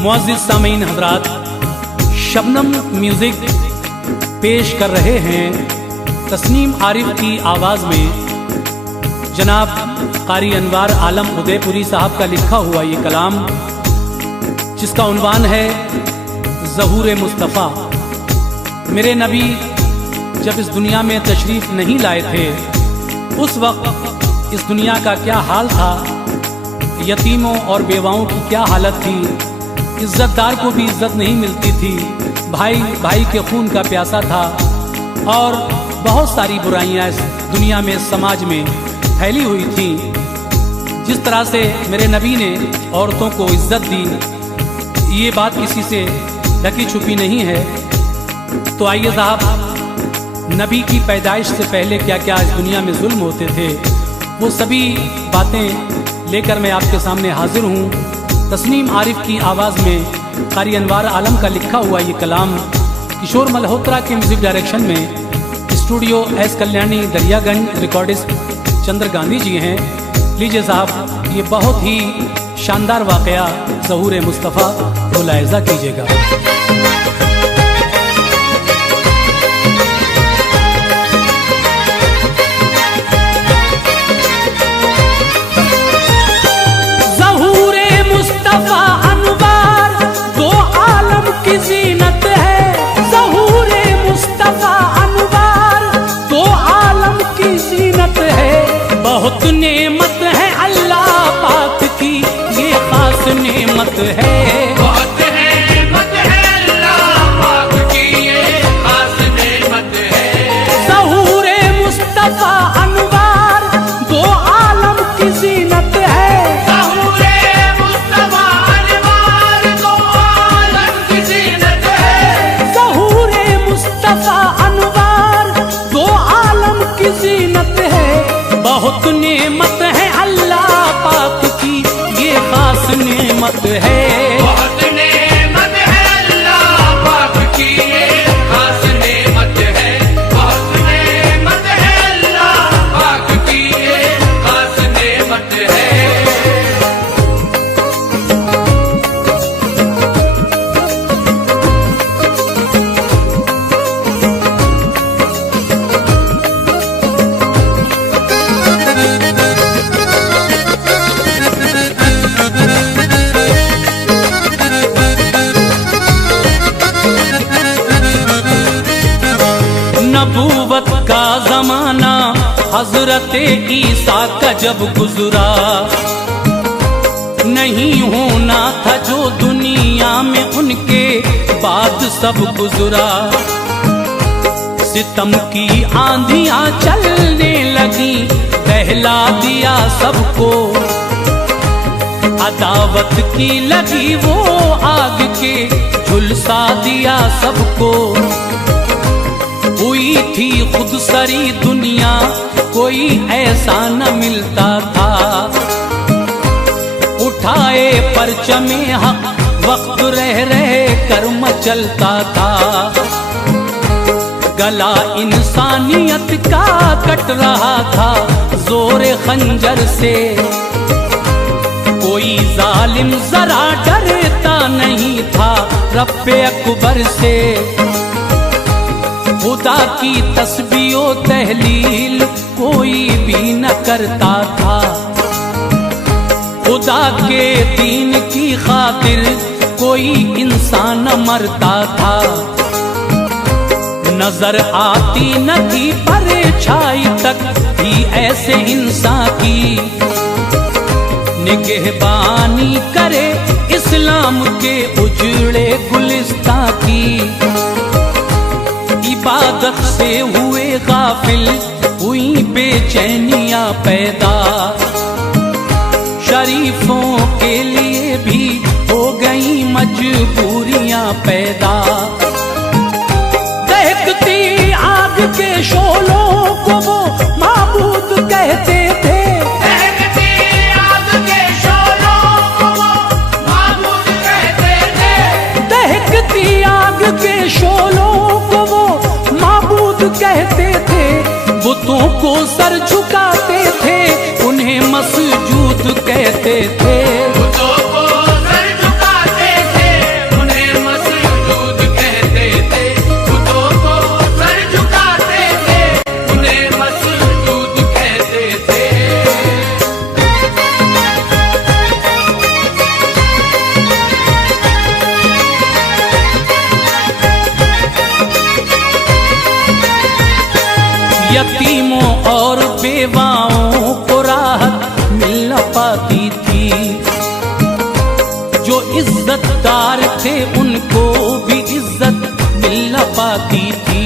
मुअज़्ज़िज़ सामीन हज़रात, शबनम म्यूज़िक पेश कर रहे हैं तस्नीम आरिफ की आवाज़ में जनाब क़ारी अनवार आलम उदयपुरी साहब का लिखा हुआ ये कलाम, जिसका उन्वान है ज़हूर मुस्तफ़ा। मेरे नबी जब इस दुनिया में तशरीफ़ नहीं लाए थे, उस वक्त इस दुनिया का क्या हाल था, यतीमों और बेवाओं की क्या हालत थी, इज़्ज़तदार को भी इज़्ज़त नहीं मिलती थी, भाई भाई के खून का प्यासा था, और बहुत सारी बुराइयां इस दुनिया में समाज में फैली हुई थी। जिस तरह से मेरे नबी ने औरतों को इज़्ज़त दी, ये बात किसी से ढकी छुपी नहीं है। तो आइए साहब, नबी की पैदाइश से पहले क्या क्या इस दुनिया में जुल्म होते थे, वो सभी बातें लेकर मैं आपके सामने हाजिर हूँ। तस्नीम आरिफ की आवाज़ में क़ारी अनवार आलम का लिखा हुआ ये कलाम किशोर मल्होत्रा के म्यूज़िक डायरेक्शन में studio S Kalyani Daryaganj recordist Chandra Gandhi ji हैं। लीजिए साहब, ये बहुत ही शानदार वाक़या ज़हूर मुस्तफ़ा मुलाहिज़ा कीजिएगा। बहुत नेमत है अल्लाह पाक की, ये खास नेमत है। बहुत नेमत है अल्लाह पाक की, ये खास नेमत है। ज़हूर मुस्तफ़ा अनवार दो आलम की ज़ीनत है। ज़हूर मुस्तफ़ा अनवार दो आलम की ज़ीनत है। ज़हूर मुस्तफ़ा अनवार दो आलम की ज़ीनत है। बहुत नेमत है अल्लाह पाक की, ये खास नेमत है। बहुत नेमत है अल्लाह पाक की, ये खास नेमत है। बहुत नेमत है अल्लाह पाक की, ये खास नेमत है। नबूवत का जमाना हजरत ईसा का जब गुजरा, नहीं होना था जो दुनिया में उनके बाद सब गुजरा। सितम की आंधियां चलने लगी, बहला दिया सबको। अदावत की लगी वो आग के, झुलसा दिया सबको। हुई थी खुद सरी दुनिया, कोई ऐसा न मिलता था। उठाए परचमे हक, वक्त रह रहे कर मचलता था। गला इंसानियत का कट रहा था जोरे खंजर से। कोई जालिम जरा डरता नहीं था रब्बे अकबर से। खुदा की तस्बीह तहलील कोई भी न करता था। खुदा के दीन की खातिर कोई इंसान मरता था। नजर आती न थी परछाई तक भी ऐसे इंसान की। निगहबानी करे इस्लाम के उजड़े गुलिस्तां की। इबादत से हुए गाफिल, हुई बेचैनियां पैदा। शरीफों के लिए भी हो गई मजबूरियां पैदा। दहकती आग के शोलों को वो माबूद कहते थे। दहकती आग के शोलों को वो माबूद कहते थे। दहकती आग के शोलों को वो माबूद कहते थे। बुतों को सर झुकाते थे, उन्हें मसजूद कहते थे। बुतों को सर झुकाते थे, यतीमों और बेवाओं को राहत मिल न पाती थी। जो इज्जतदार थे उनको भी इज्जत मिल न पाती थी।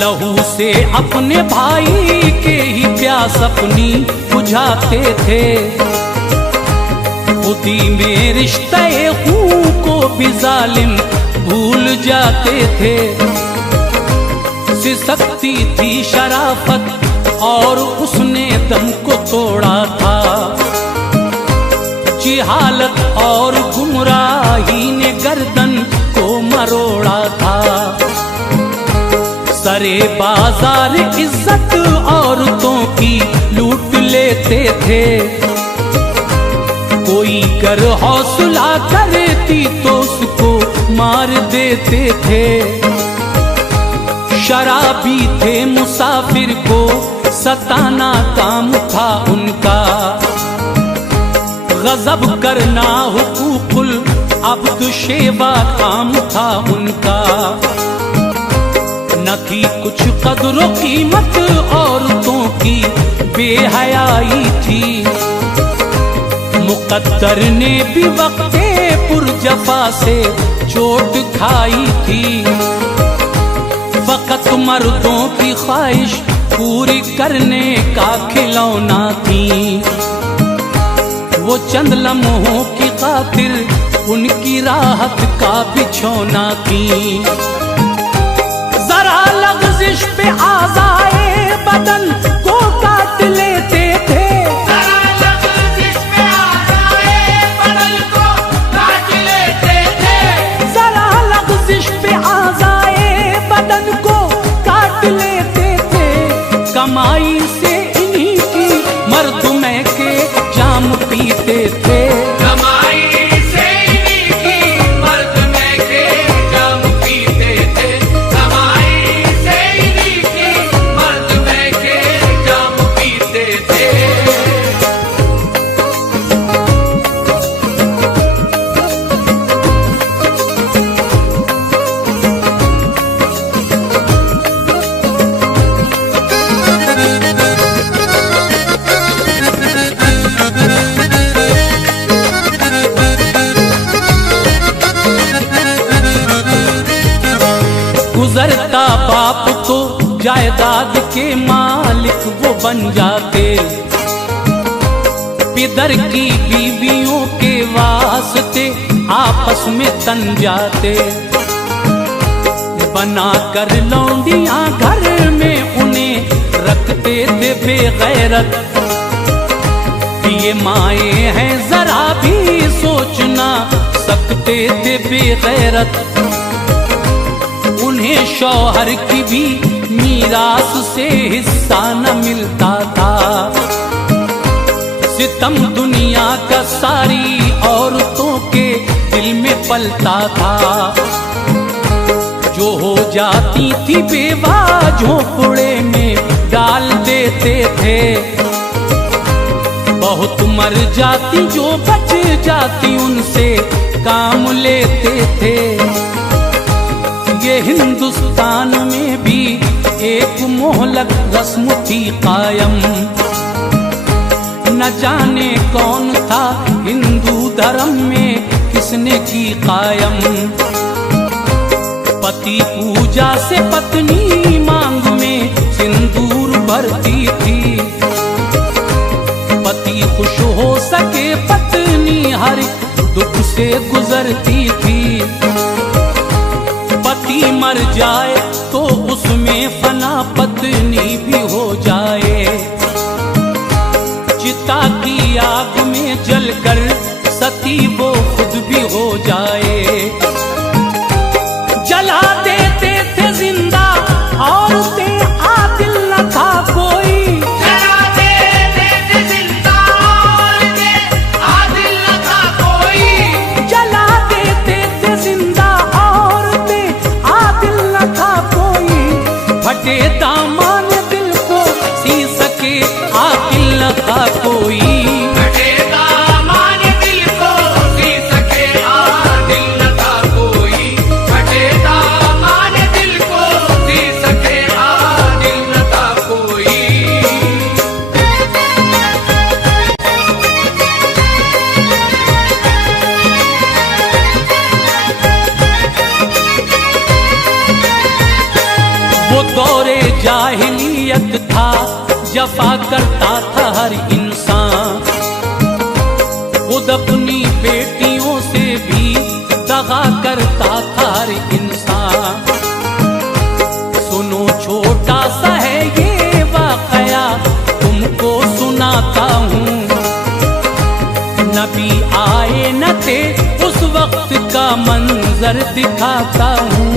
लहू से अपने भाई के ही प्यास अपनी बुझाते थे। खुदी में रिश्ते खून को भी जालिम भूल जाते थे। सिसकती थी शराफत और उसने दम को तोड़ा था। जिहालत और गुमराही ने गर्दन को मरोड़ा था। सरे बाजार इज्जत औरतों की लूट लेते थे। कोई कर हौसला करती तो उसको मार देते थे। शराबी थे मुसाफिर को सताना काम था उनका। गजब करना हुकूकुल अब्द शेवा काम था उनका। न थी कुछ कदर कीमत औरतों की बेहयाई थी। मुकद्दर ने भी वक्ते पुरजफा से चोट खाई थी। फकत मर्दों की ख्वाहिश पूरी करने का खिलौना थी। वो चंद लम्हों की खातिर उनकी राहत का बिछौना थी। जरा लग़ज़िश पे आज़ाए बदन को काट लेते थे। जरा लग़ज़िश पे आज़ाए बदन को काट लेते थे। जरा लग़ज़िश पे आज़ाए बदन को काट लेते थे। कमाई से इन्हीं की मर्दुमे के जाम पीते थे। कमाई से इन्हीं की मर्द में के जाम पीते थे। कमाई से इन्हीं की मर्द में के जाम पीते थे। गुजरता बाप तो जायदाद के मालिक वो बन जाते। पिदर की बीवियों के वास्ते आपस में तन जाते। बना कर लौंडियां घर में उन्हें रखते थे बेगैरत। ये माए हैं जरा भी सोचना सकते थे बेगैरत। उन्हें शौहर की भी मीरास से हिस्सा न मिलता था। सितम दुनिया का सारी औरतों के दिल में पलता था। जो हो जाती थी बेवा झोंपड़े में डाल देते थे। बहुत मर जाती जो बच जाती उनसे काम लेते थे। ये हिंदुस्तान में भी एक मोहलक रस्म थी कायम। न जाने कौन था हिंदू धर्म में किसने की कायम। पति पूजा से पत्नी मांग में सिंदूर भरती थी। पति खुश हो सके पत्नी हर दुख से गुजरती थी। पति मर जाए तो उसमें फना पत्नी भी हो जाए। चिता की आग में जलकर सती वो खुद भी हो जाए। जला देते थे जिंदा औरतें आदिल न था कोई। जला देते थे जिंदा औरतें आदिल न था कोई। जला देते थे जिंदा औरतें आदिल न था कोई। फटे दामन दिल को सी सके आदिल न था कोई। फटे दामन दिल को सी सके आदिल न था वो दौरे जाहिलियत था, जफा करता था हर इंसान। खुद अपनी बेटियों से भी दगा करता था हर इंसान। सुनो छोटा सा है ये वाकया, तुमको सुनाता हूँ। नबी आए न थे उस वक्त का मंजर दिखाता हूँ।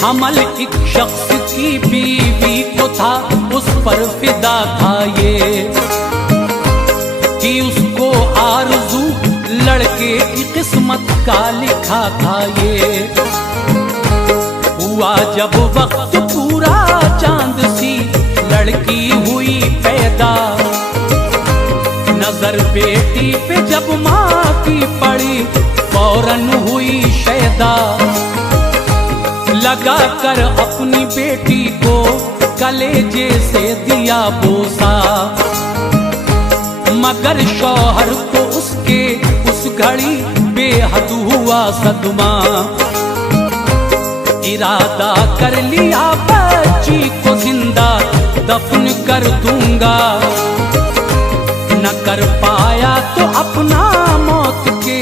हमल एक शख्स की बीवी को था, उस पर फिदा था ये कि उसको आरज़ू लड़के की किस्मत का लिखा था ये। हुआ जब वक्त पूरा चांद सी लड़की हुई पैदा। नजर बेटी पे जब माँ की पड़ी, फौरन हुई शैदा। लगा कर अपनी बेटी को कलेजे से दिया बोसा, मगर शौहर को उसके उस घड़ी बेहद हुआ सदमा। इरादा कर लिया बच्ची को जिंदा दफन कर दूंगा। न कर पाया तो अपना मौत के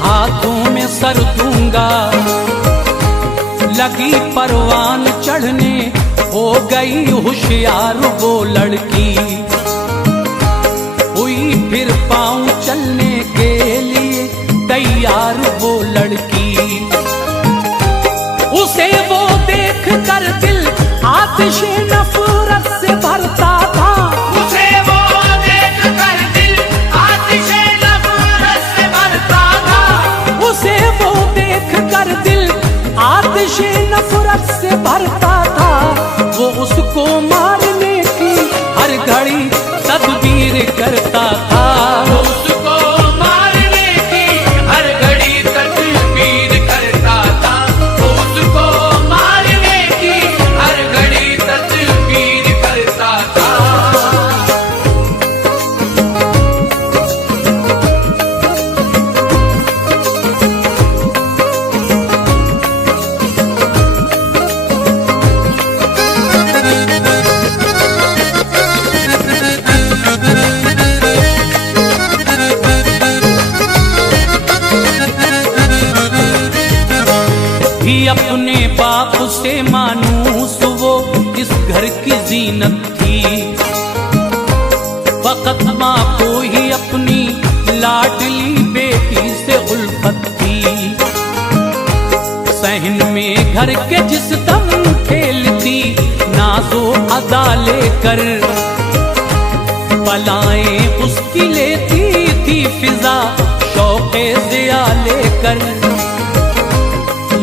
हाथों में सर दूंगा। लगी परवान चढ़ने, हो गई होशियार वो लड़की। हुई फिर पाँव चलने के लिए तैयार वो लड़की। उसे वो देख कर दिल आतिशे नफरत से भरता था। उसे वो देख कर दिल आतिशे नफरत से भरता था। उसे वो देख कर दिल आतिशे नफरत से भरता था। वो उसको मारने की हर घड़ी तदबीर करता था। उसको मारने की हर घड़ी तदबीर करता था। उसको मारने की हर घड़ी तदबीर करता था। भी अपने बाप से मानूस वो इस घर की जीनत थी। फकत माँ को ही अपनी लाडली बेटी से उल्फत थी। सहन में घर के जिस दम खेलती नाजो अदा लेकर, बलाएं उसकी लेती थी फिजा शौक़े ज़िया लेकर।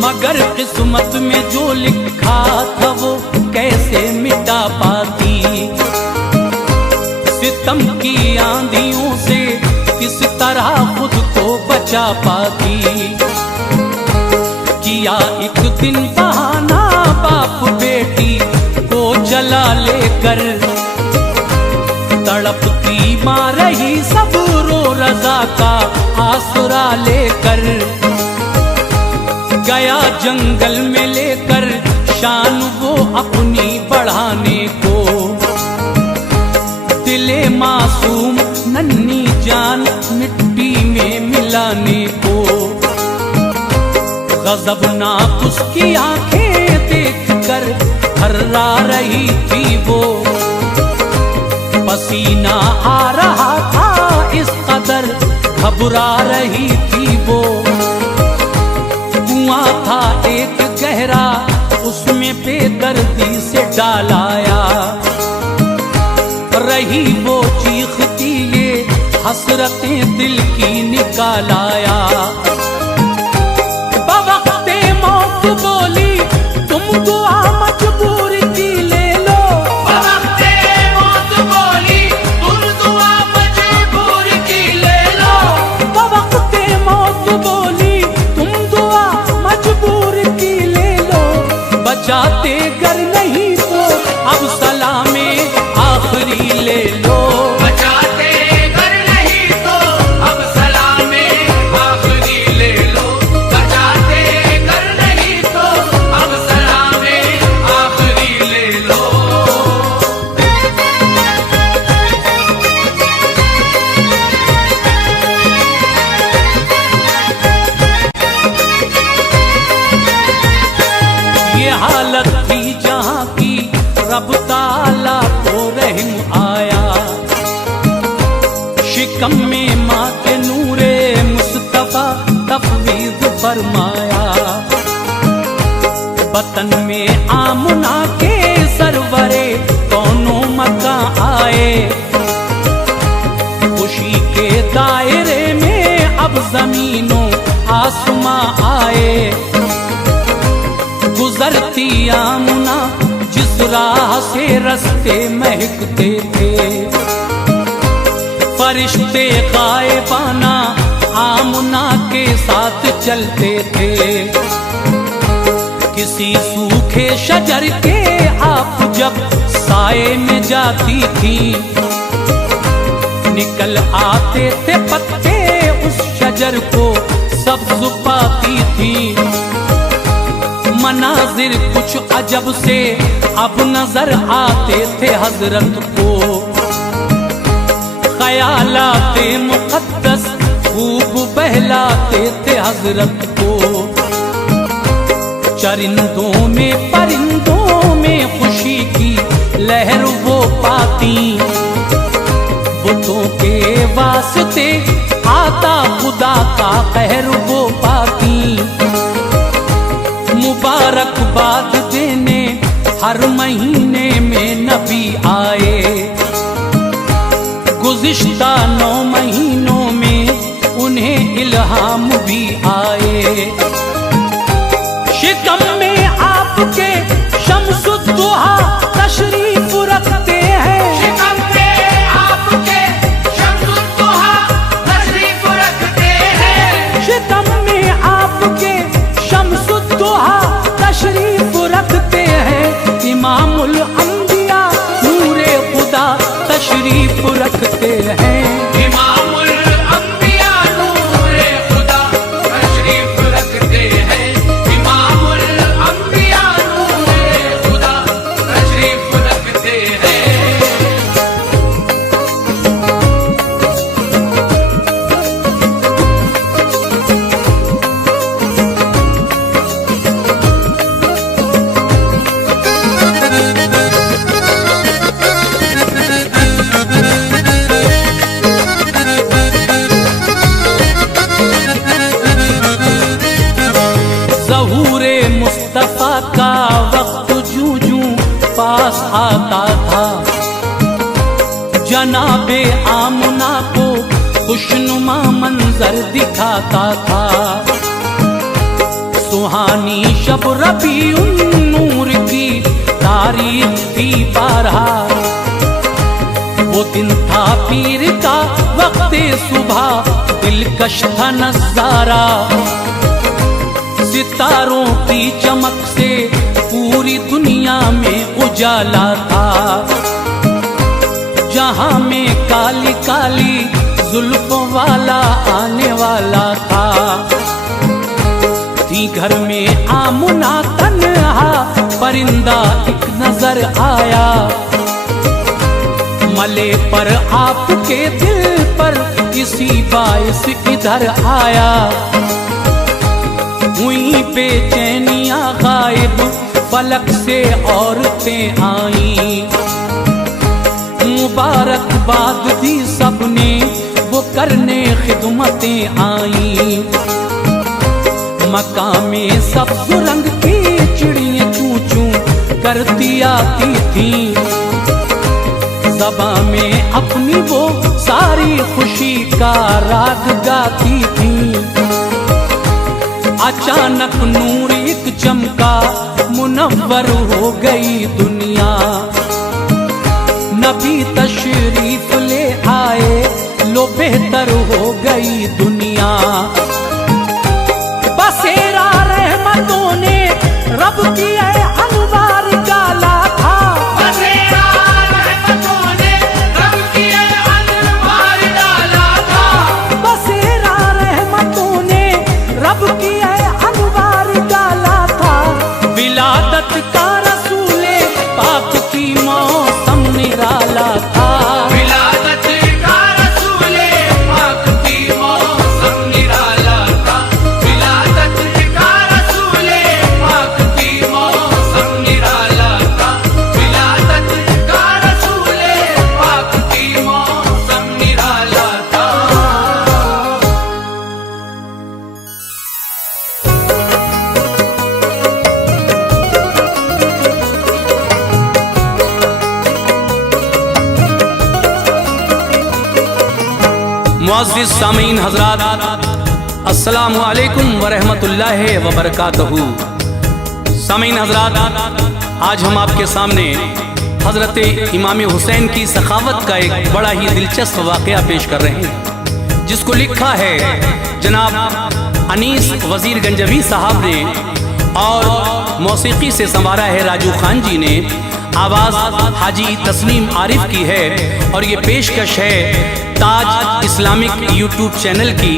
मगर किस्मत में जो लिखा था वो कैसे मिटा पाती। सितम की आंधियों से किस तरह खुद को बचा पाती। किया एक दिन बहाना बाप बेटी को जला लेकर। तड़पती माँ रही सबरो रजा का आसरा लेकर। गया जंगल में लेकर शान वो अपनी बढ़ाने को। दिले मासूम नन्ही जान मिट्टी में मिलाने को। गजबनाक उसकी आंखें देखकर थर्रा रही थी वो। पसीना आ रहा था इस कदर घबरा रही थी वो। कुआं था एक गहरा, उसमें बेदर्दी से डालाया। रही वो चीखती ये हसरतें दिल की निकालाया। बवक्ते मौत बोली तुम दुआ मजबूर की ले लो। बवक्ते मौत बोली तुम दुआ मजबूर की ले लो। बवक्ते मौत बोली तुम दुआ मजबूर की ले लो। बचाते गर नहीं तो अब सलामे आखिरी ले लो। बचाते घर नहीं तो अब सलामे आखिरी ले लो। बचाते घर नहीं तो अब सलामे रब ताला को रहम आया। शिकम में माँ के नूरे मुस्तफा तफवीज फरमाया। बतन में आमना के सरवरे दोनों मक्का आए। खुशी के दायरे में अब जमीनों आसमां आए। गुजरती आमना जिस राह से रस्ते महकते थे, फरिश्ते गायबाना आमना के साथ चलते थे। किसी सूखे शजर के आप जब साए में जाती थी, निकल आते थे पत्ते उस शजर को सब्ज़ पाती थी। मनाजिर कुछ अजब से अब नजर आते थे हजरत को। ख्यालाते मुक़द्दस खूब बहलाते थे हजरत को। चरिंदों में परिंदों में खुशी की लहर वो पाती। बुतों के वास्ते आता खुदा का कहर वो पाती। मुबारकबाद देने हर महीने में नबी आए। गुज़िश्ता 9 महीनों में उन्हें इल्हाम भी आए। शिकम में आपके शम्सुद्दुहा तशरीफ रखते हैं। शिकम में आपके शम्सुद्दुहा तशरीफ रखते हैं। शिकम में आपके शम्सुद्दुहा तशरीफ रखते हैं। इमामुल अंबिया नूरे खुदा तशरीफ रखते हैं। इमामुल अंबिया नूरे खुदा तशरीफ रखते हैं। इमामुल अंबिया नूरे खुदा तशरीफ रखते हैं। ज़हूरे मुस्तफ़ा का वक्त जूं जूं पास आता था, जनाबे आमना को खुशनुमा मंजर दिखाता था। सुहानी शब रबीउन नूर की तारीख थी 12। वो दिन था पीर का वक्ते सुबह, दिलकश था नज़ारा। सितारों की चमक से पूरी दुनिया में उजाला था। जहां में काली काली जुल्फों वाला आने वाला था। थी घर में आमना तन्हा, परिंदा एक नजर आया। मले पर आपके दिल पर इसी बाइस इधर आया। हुई बेचैनियां गायब, फलक से औरतें आई। मुबारकबाद दी सबने, वो करने खिदमतें आई। मकामे सब्ज़ रंग की चिड़ियां चूं चूं करती आती थी। ज़बां में अपनी वो सारी खुशी का राग गाती थी। अचानक नूर एक चमका, मुनव्वर हो गई दुनिया। नबी तशरीफ ले आए, लो बेहतर हो गई दुनिया। बसेरा रहमतों ने रब की अनवार डाला था। बसेरा रहमतों ने रब की अनवार डाला था। बसेरा रहमतों ने रब की अनवार डाला था। विलादत का रसूले पाक की मौसम निराला था। विलादत का रसूले पाक की मौसम निराला था। विलादत का रसूले पाक की मौसम मुअज़्ज़िज़ सामीन हज़रात, अस्सलामु अलैकुम व रहमतुल्लाहि व बरकातहू। सामीन हज़रात, आज हम आपके सामने हज़रत इमाम हुसैन की सखावत का एक बड़ा ही दिलचस्प वाक़या पेश कर रहे हैं, जिसको लिखा है जनाब अनीस वज़ीर गंजवी साहब ने और मौसीकी से संवारा है राजू खान जी ने। आवाज़ हाजी तस्नीम आरिफ की है और ये पेशकश है ताज इस्लामिक यूट्यूब चैनल की।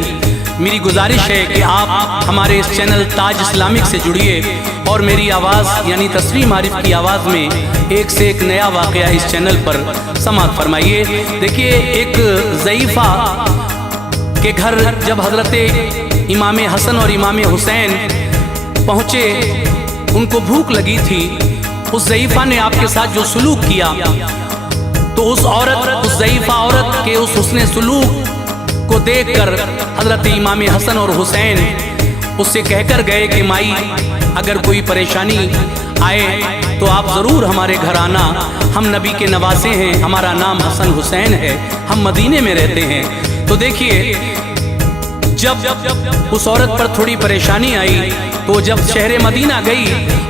मेरी गुजारिश है कि आप हमारे इस चैनल ताज इस्लामिक से जुड़िए और मेरी आवाज़ यानी तस्नीम आरिफ की आवाज़ में एक से एक नया वाक़या इस चैनल पर समाअत फरमाइए। देखिए, एक ज़ईफ़ा के घर जब हज़रत इमाम हसन और इमाम हुसैन पहुँचे, उनको भूख लगी थी। उस ज़ईफ़ा ने आपके साथ जो सलूक किया, तो उस ज़ईफ़ा औरत के उस हुस्ने सलूक को देखकर हज़रत इमाम हसन और हुसैन उससे कहकर गए कि माई, अगर कोई परेशानी आए तो आप ज़रूर हमारे घर आना। हम नबी के नवासे हैं, हमारा नाम हसन हुसैन है, हम मदीने में रहते हैं। तो देखिए, जब उस औरत पर थोड़ी परेशानी आई तो जब शहर मदीना गई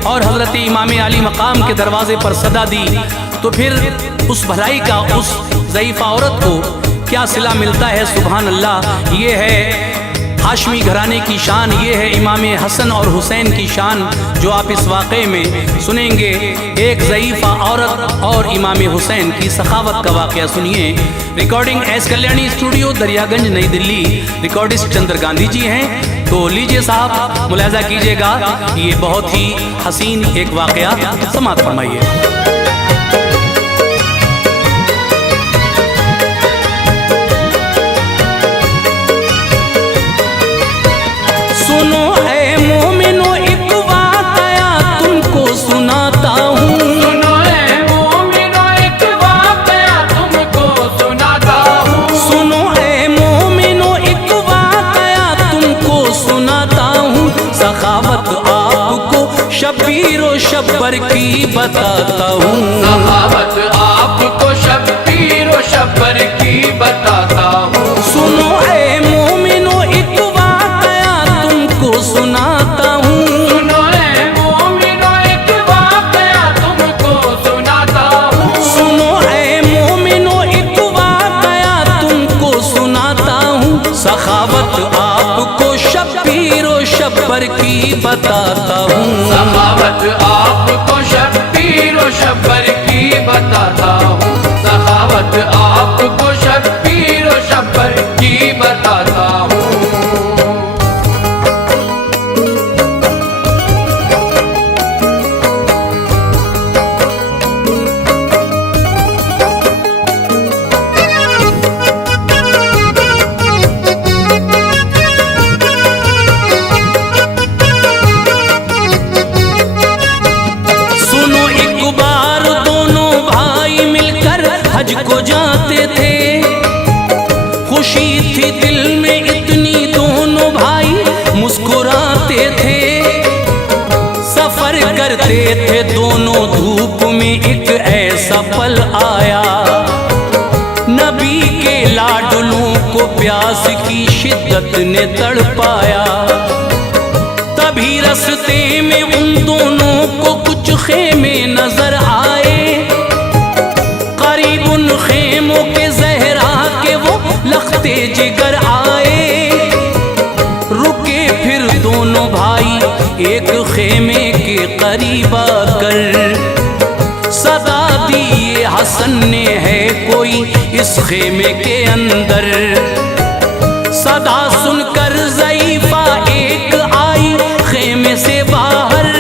और हज़रत इमाम आली मकाम के दरवाजे पर सदा दी, तो फिर उस भलाई का उस ज़ईफ़ा औरत को क्या सिला मिलता है। सुभान अल्लाह, ये है हाशमी घराने की शान, ये है इमाम हसन और हुसैन की शान, जो आप इस वाक़े में सुनेंगे। एक ज़ईफ़ा औरत और इमाम हुसैन की सखावत का वाक़या सुनिए। Recording S Kalyani studio, Daryaganj, नई दिल्ली। रिकॉर्डिस्ट चंद्र गांधी जी हैं। तो लीजिए साहब, मुलाज़ा कीजिएगा, ये बहुत ही हसीन एक वाक़या समाअत फरमाइए। सुनो ऐ मोमिनो, एक वाक़या तुमको सुनाता हूँ। सुनो ऐ मोमिनो, एक वाक़या तुमको सुनाता हूँ। सुनो ऐ मोमिनो, एक वाक़या तुमको सुनाता हूँ। सखावत आपको शब्बीरो शब्बर की बताता हूँ। सखावत आपको शब्बीरो शब्बर की बताता हूँ। सुनो ऐ मोमिनो, एक सुनाता हूँ। सुनो ऐ मोमिनो, एक वाक़या तुमको सुनाता हूँ। सुनो ऐ मोमिनो, एक वाक़या तुमको सुनाता हूँ। सखावत आपको शब्बीरो शब्बर की बताता हूँ। सखावत आपको शब्बीरो शब्बर की बताता हूँ। सखावत आपको शब्बीरो शब्बर की बताता हूँ। हज को जाते थे, खुशी थी दिल में इतनी, दोनों भाई मुस्कुराते थे। सफर करते थे दोनों धूप में, एक ऐसा पल आया, नबी के लाडलों को प्यास की शिद्दत ने तड़पाया। तभी रास्ते में उन दोनों को कुछ खेमे नजर आए। उन खेमों के ज़हरा के वो लखते जिगर आए। रुके फिर दोनों भाई एक खेमे के करीब आकर, सदा दी ये हसन ने है कोई इस खेमे के अंदर। सदा सुनकर ज़ईफ़ा एक आई खेमे से बाहर,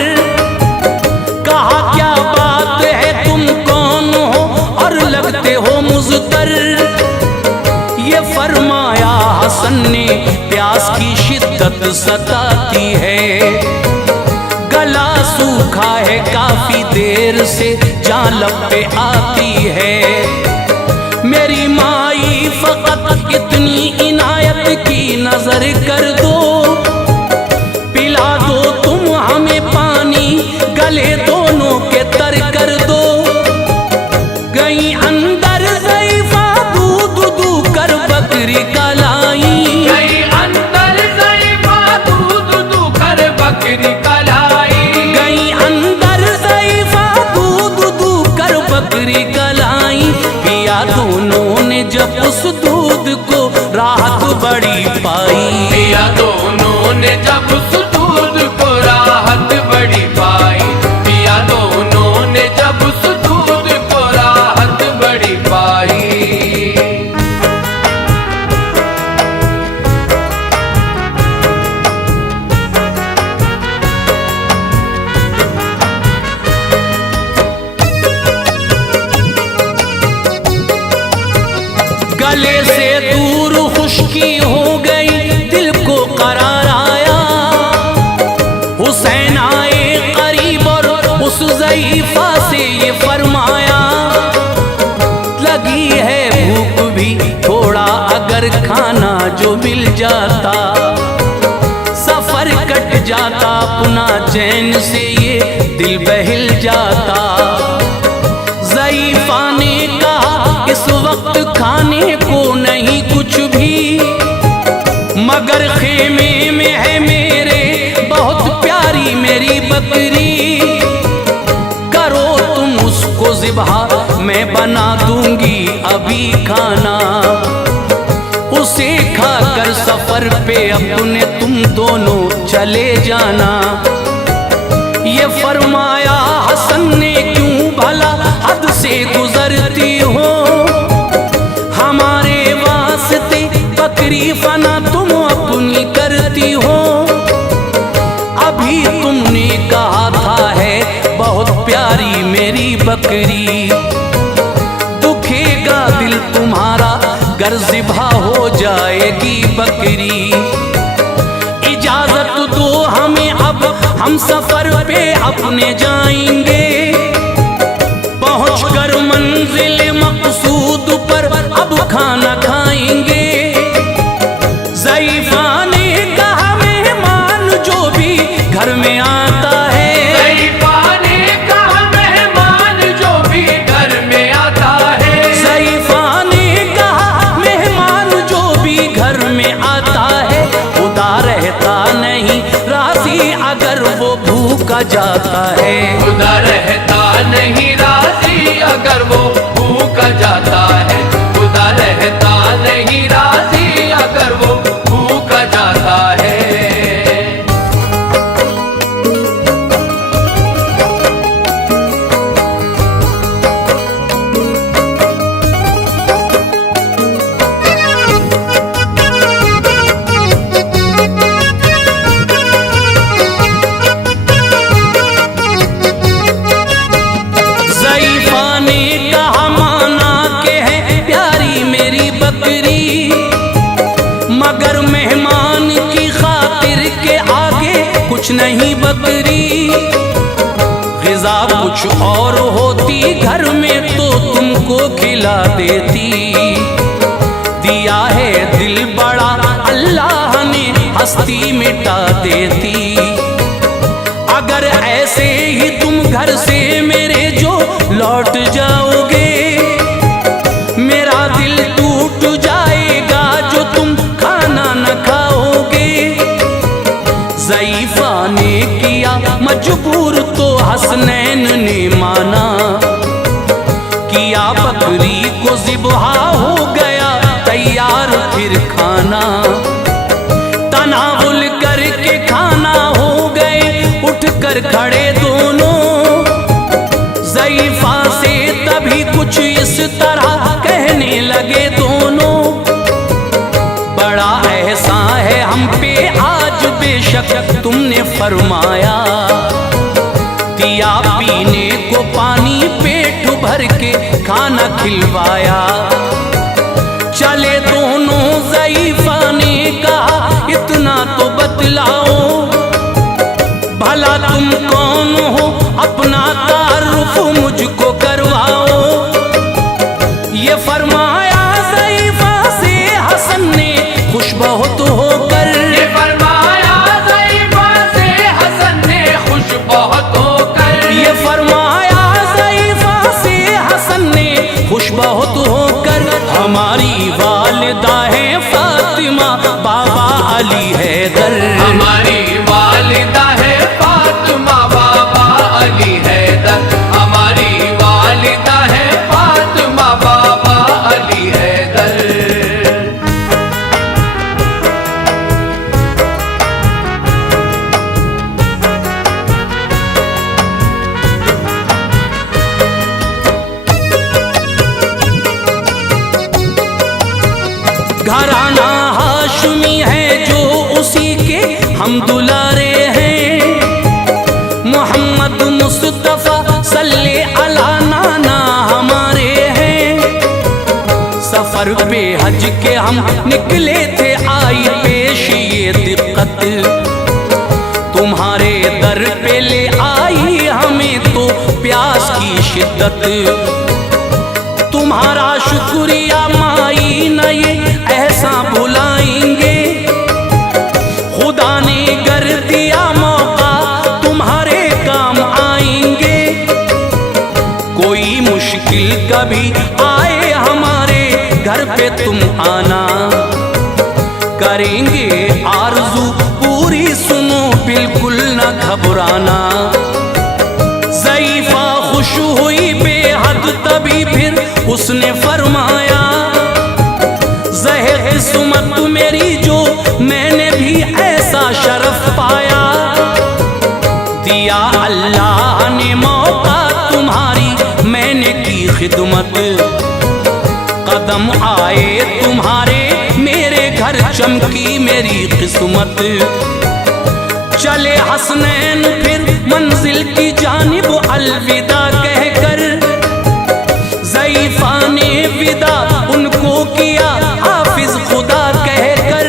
कहा क्या बात है, तुम कौन हो और लगते हो मुज़तर। ये फरमाया हसन ने, प्यास की शिद्दत सताती है, गला सूखा है काफी देर से, जान लब पे आती है। मेरी माई फकत इतनी इनायत की नजर कर दो, पिला दो तुम हमें पानी, गले दोनों के तर कर दो। गई अंदर ज़ईफ़ा दूध दू कर बकरी का लाई। बकरी कलाई। गई अंदर ज़ईफ़ा दूध दूकर बकरी कलाई। पिया दोनों ने जब उस दूध को राहत बड़ी पाई। पिया दोनों ने जब उस दूध को राहत बड़ी पाई। पिया दोनों ने जब उस दूध को राहत बड़ी पाई। गले से दूर खुश्की हो गई, दिल को करार आया। हुसैन आए करीब और उस ज़ईफ़ा से ये फरमाया, लगी है भूख भी थोड़ा, अगर खाना जो मिल जाता, सफर कट जाता, पुनः चैन से ये दिल बहल जाता। ज़ईफ़ा ने कहा इस वक्त खाने को नहीं कुछ भी, मगर खेमे में है मेरे बहुत प्यारी मेरी बकरी। करो तुम उसको ज़िबहा, मैं बना दूंगी अभी खाना। उसे खाकर सफर पे अपने तुम दोनों चले जाना। ये फरमाया हसन ने, क्यों भला हद से गुजरती हो, हमारे वास्ते बकरी फना तुम अपनी करती हो। अभी तुमने कहा था है बहुत प्यारी मेरी बकरी, दुखेगा दिल तुम्हारा गर ज़िबहा हो जाएगी बकरी। इजाजत दो हमें अब, हम सफर पे अपने जाएंगे। पहुंचकर मंजिल मकसूद पर अब खाना खाएंगे। ज़ईफ़ा ने कहा मेहमान जो भी घर में आता है, ज़ईफ़ा ने कहा मेहमान जो भी घर में आता है। ज़ईफ़ा ने कहा मेहमान जो भी घर में आता है, खुदा रहता नहीं राज़ी अगर वो भूखा जाता है। खुदा रहता नहीं राज़ी अगर वो भूखा जाता है। खुदा रहता नहीं राज़ी अगर वो भूखा जाता है। ज़ईफ़ा ने कहा माना के है प्यारी मेरी बकरी, मगर मेहमान की खातिर के आगे कुछ नहीं बकरी। ग़िज़ा कुछ और होती घर में तो तुमको खिला देती। दिया है दिल बड़ा अल्लाह ने हस्ती मिटा देती। अगर ऐसे ही तुम घर से मेरे जो लौट जाओगे, मेरा दिल टूट जाएगा जो तुम खाना न खाओगे। ज़ईफ़ा ने किया मजबूर तो हसनैन ने माना। किया बकरी को ज़िबहा हो गया तैयार फिर खाना। तनावुल करके खाना हो गए उठ कर खड़े दोनों। ज़ईफ़ा से तभी कुछ इस तरह कहने लगे दोनों, बड़ा एहसान है हम पे आज बेशक तुमने फरमाया। दिया पीने को पानी पेट भर के खाना खिलवाया। चले दोनों ज़ईफ़ा ने कहा इतना तो बतलाओ, भला तुम कौन हो अपना तारुफ मुझको करवाओ। ये फरमाया ज़ईफ़ा से हसन ने खुश बहुत होकर। ये फरमाया ज़ईफ़ा से हसन ने खुश बहुत होकर। ये फरमाया ज़ईफ़ा से हसन ने खुश बहुत होकर। हमारी वालिदा है फातिमा, बाबा अली हैदर। हमारी वालिदा है के हम निकले थे, आई पेश ये दिक्कत, तुम्हारे दर पे ले आई हमें तो प्यास की शिद्दत। तुम्हारा शुक्रिया माई न ये ऐसा भुलाएंगे, खुदा ने गर दिया मौका तुम्हारे काम आएंगे। कोई मुश्किल कभी आए हमारे घर पे तुम आना, करेंगे आरज़ू पूरी, सुनो बिल्कुल न घबराना। ज़ईफ़ा खुश हुई बेहद, तभी फिर उसने फरमाया, ज़हे किस्मत मेरी जो मैंने भी ऐसा शरफ पाया। दिया अल्लाह ने मौका तुम्हारी मैंने की खिदमत, कदम आए तुम्हारे मेरे घर चमकी मेरी किस्मत। चले हसनैन फिर मंजिल की जानिब अलविदा कहकर, ज़ईफ़ा ने विदा उनको किया हाफिज खुदा कहकर।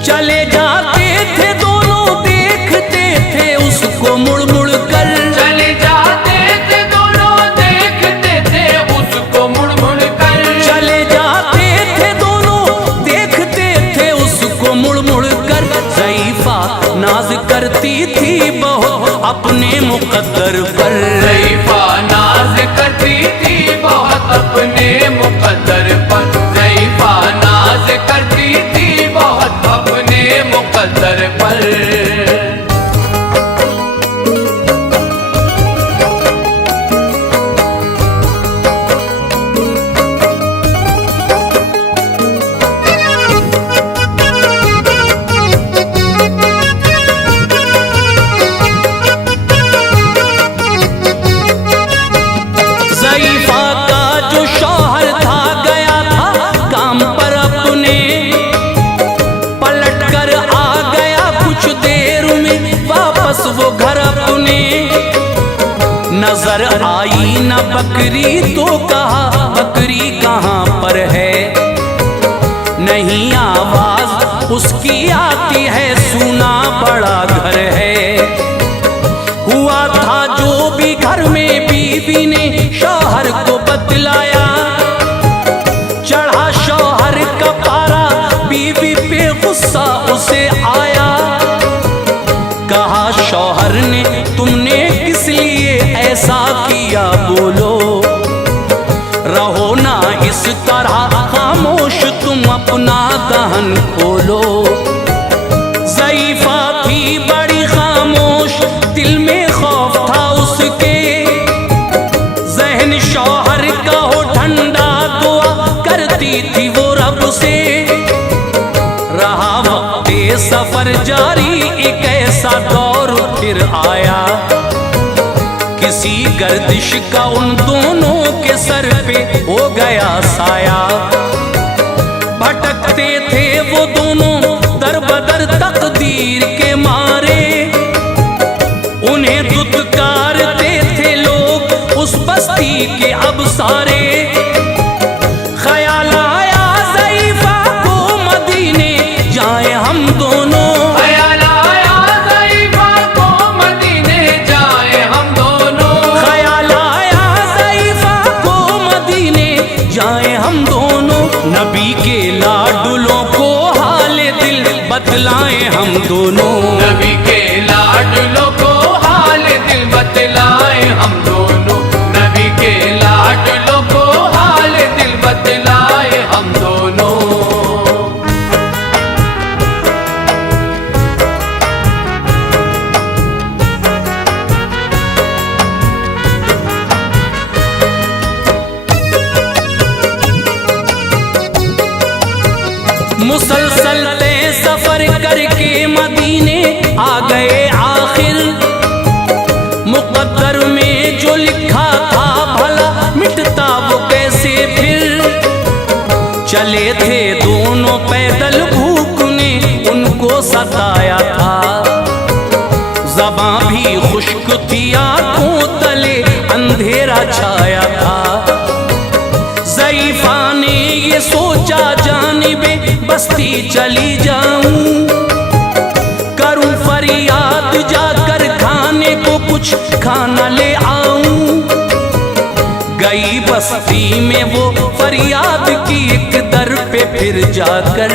चले जाते थे दोनों देखते थे उसको मुड़ मुड़ कर, चले जाते थे दोनों देखते थे उसको मुड़ मुड़ कर, चले जाते थे दोनों देखते थे उसको मुड़ मुड़ कर। ज़ईफ़ा नाज करती थी बहुत अपने मुक़द्दर पर, ज़ईफ़ा नाज करती थी बहुत अपने मुक़द्दर पर, ज़ईफ़ा नाज करती थी बहुत अपने मुक़द्दर पर। ज़ईफ़ा का जो शौहर था गया था काम पर अपने, पलट कर आ गया कुछ देर में वापस वो घर अपने। नजर आई न बकरी तो कहा बकरी कहाँ पर है, नहीं आवाज उसकी आती है सुना बड़ा घर है। हुआ था जो भी घर में बीवी ने शौहर को बतलाया, चढ़ा शौहर का पारा बीवी पे गुस्सा उसे आया। कहा शौहर ने तुमने किस लिए ऐसा किया बोलो, रहो ना इस तरह खामोश तुम अपना दहन खोलो। ज़ईफ़ा थी बड़ी खामोश दिल में खौफ था उसके, जहन शौहर का हो ठंडा दुआ करती थी वो रब से। रहा वक्त सफर जारी एक ऐसा दौर फिर आया, किसी गर्दिश का उन दोनों के सर पे हो गया साया। भटकते थे वो दोनों दर बदर तकदीर के मारे, उन्हें दुत्कारते थे लोग उस बस्ती के अब सारे। ख्याल आया ज़ईफ़ा को मदीने जाए हम दोनों, ख्याल आया ज़ईफ़ा को मदीने जाए हम दोनों, ख्याल आया ज़ईफ़ा को मदीने जाए हम दोनों। नबी के लाडुलों को हाले दिल बतलाएं हम दोनों, नबी के लाडलों को हाल दिल बतलाए हम दोनों, नबी के लाडलों को हाल दिल बतलाए हम दोनों। मुसलसल ते सफर करके मदीने आ गए आखिर, मुकद्दर में जो लिखा था भला मिटता वो कैसे फिर। चले थे दोनों पैदल भूख ने उनको सताया था, ज़बां भी खुश्क थी आंखों तले अंधेरा छाया था। ज़ईफ़ा ने ये सोचा बस्ती चली जाऊं, करूं फरियाद जाकर खाने को कुछ खाना ले आऊं। गई बस्ती में वो फरियाद की एक दर पे फिर जाकर,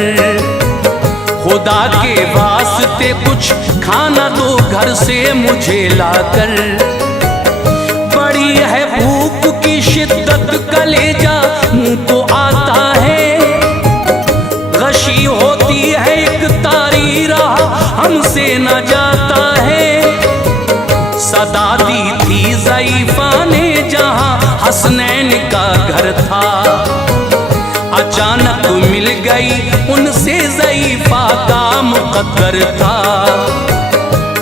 खुदा के वास्ते कुछ खाना दो घर से मुझे लाकर। बड़ी है भूख की शिद्दत, कलेजा मुंह को आता है, गशी होती है एक तारी राह हमसे न जाता है। सदा दी थी ज़ईफ़ा ने जहां हसनैन का घर था, अचानक मिल गई उनसे ज़ईफ़ा का मुक़द्दर था।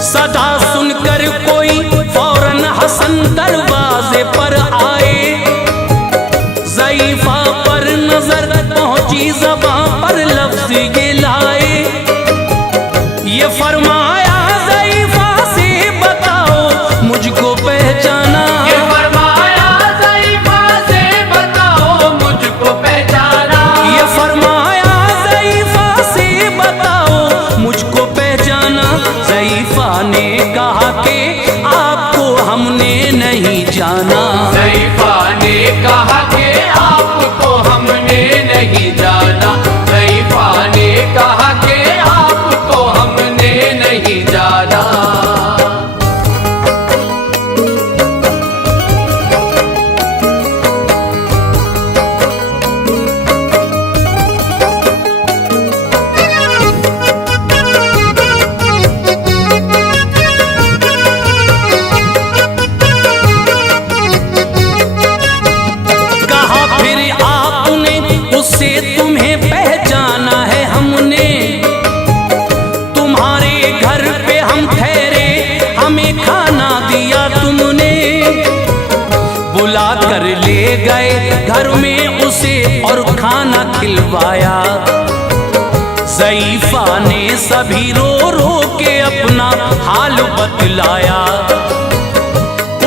सदा सुनकर कोई फौरन हसन दरवाजे पर आए, ज़ईफ़ा पर नजर पहुंची, ज़बां पर लफ्ज़ ये लाए, ये फरमाया ज़ईफ़ा से बताओ मुझको पहचाना। ये फरमाया ज़ईफ़ा से बताओ मुझको पहचाना। ये फरमाया ज़ईफ़ा से बताओ मुझको पहचाना। ज़ईफ़ा ने कहा कि आपको हमने नहीं जाना। ज़ईफ़ा ने कहा कि आपको हमने नहीं जाना। ज़ईफ़ा ने कहा कि आपको हमने नहीं जाना। तुम्हें पहचाना है हमने, तुम्हारे घर पे हम ठहरे, हमें खाना दिया तुमने। बुला कर ले गए घर में उसे और खाना खिलवाया। ज़ईफ़ा ने सभी रो रो के अपना हाल बतलाया।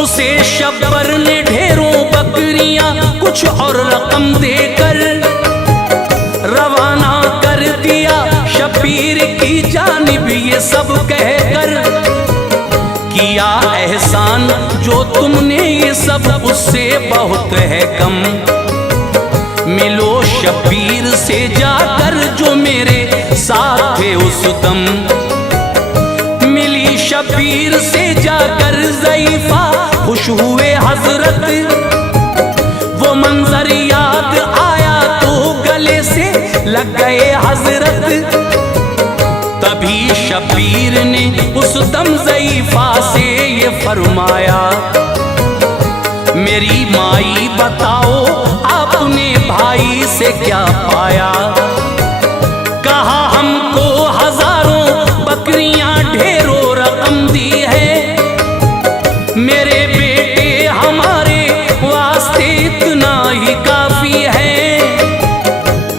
उसे शब्बर ने ढेरों बकरियां कुछ और रकम देकर रवाना कर दिया शबीर की जानिब, ये सब कहकर किया एहसान जो तुमने, ये सब उससे बहुत है कम। मिलो शबीर से जाकर जो मेरे साथ थे उस दम। मिली शबीर से जाकर ज़ईफ़ा खुश हुए हजरत, वो मंजर याद आया तो गले से लग गए हजरत। तभी शबीर ने उस दम ज़ईफ़ा से ये फरमाया, मेरी माई बताओ आपने भाई से क्या पाया। कहा हमको हजारों बकरियां ढेरों रकम दी है, मेरे बेटे हमारे वास्ते इतना ही काफी है।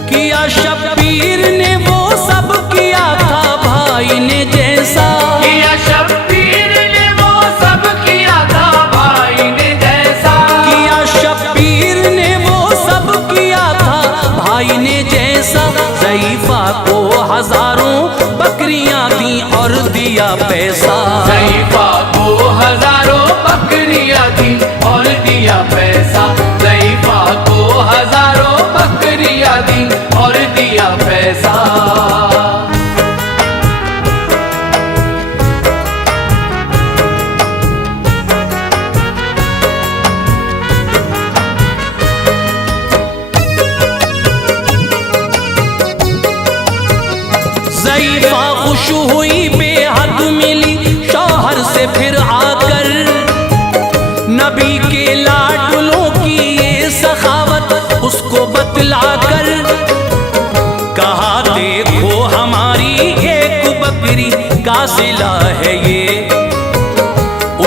किया शबीर ने वो सब किया था भाई ने जैसा, किया शबीर ने वो सब किया था भाई ने जैसा। किया शबीर ने वो सब किया था भाई ने जैसा। ज़ईफ़ा को हजारों बकरियां दी और दिया पैसा। ज़ईफ़ा को हजारों बकरियां दी और दिया पैसा। ज़ईफ़ा को हजारों बकरियां दी और दिया पैसा। ज़ईफ़ा खुश हुई बेहद, मिली शौहर से फिर आकर। नबी के लाडलों की ये सखावत उसको बतलाकर कहा, देखो हमारी एक बकरी का सिला है ये,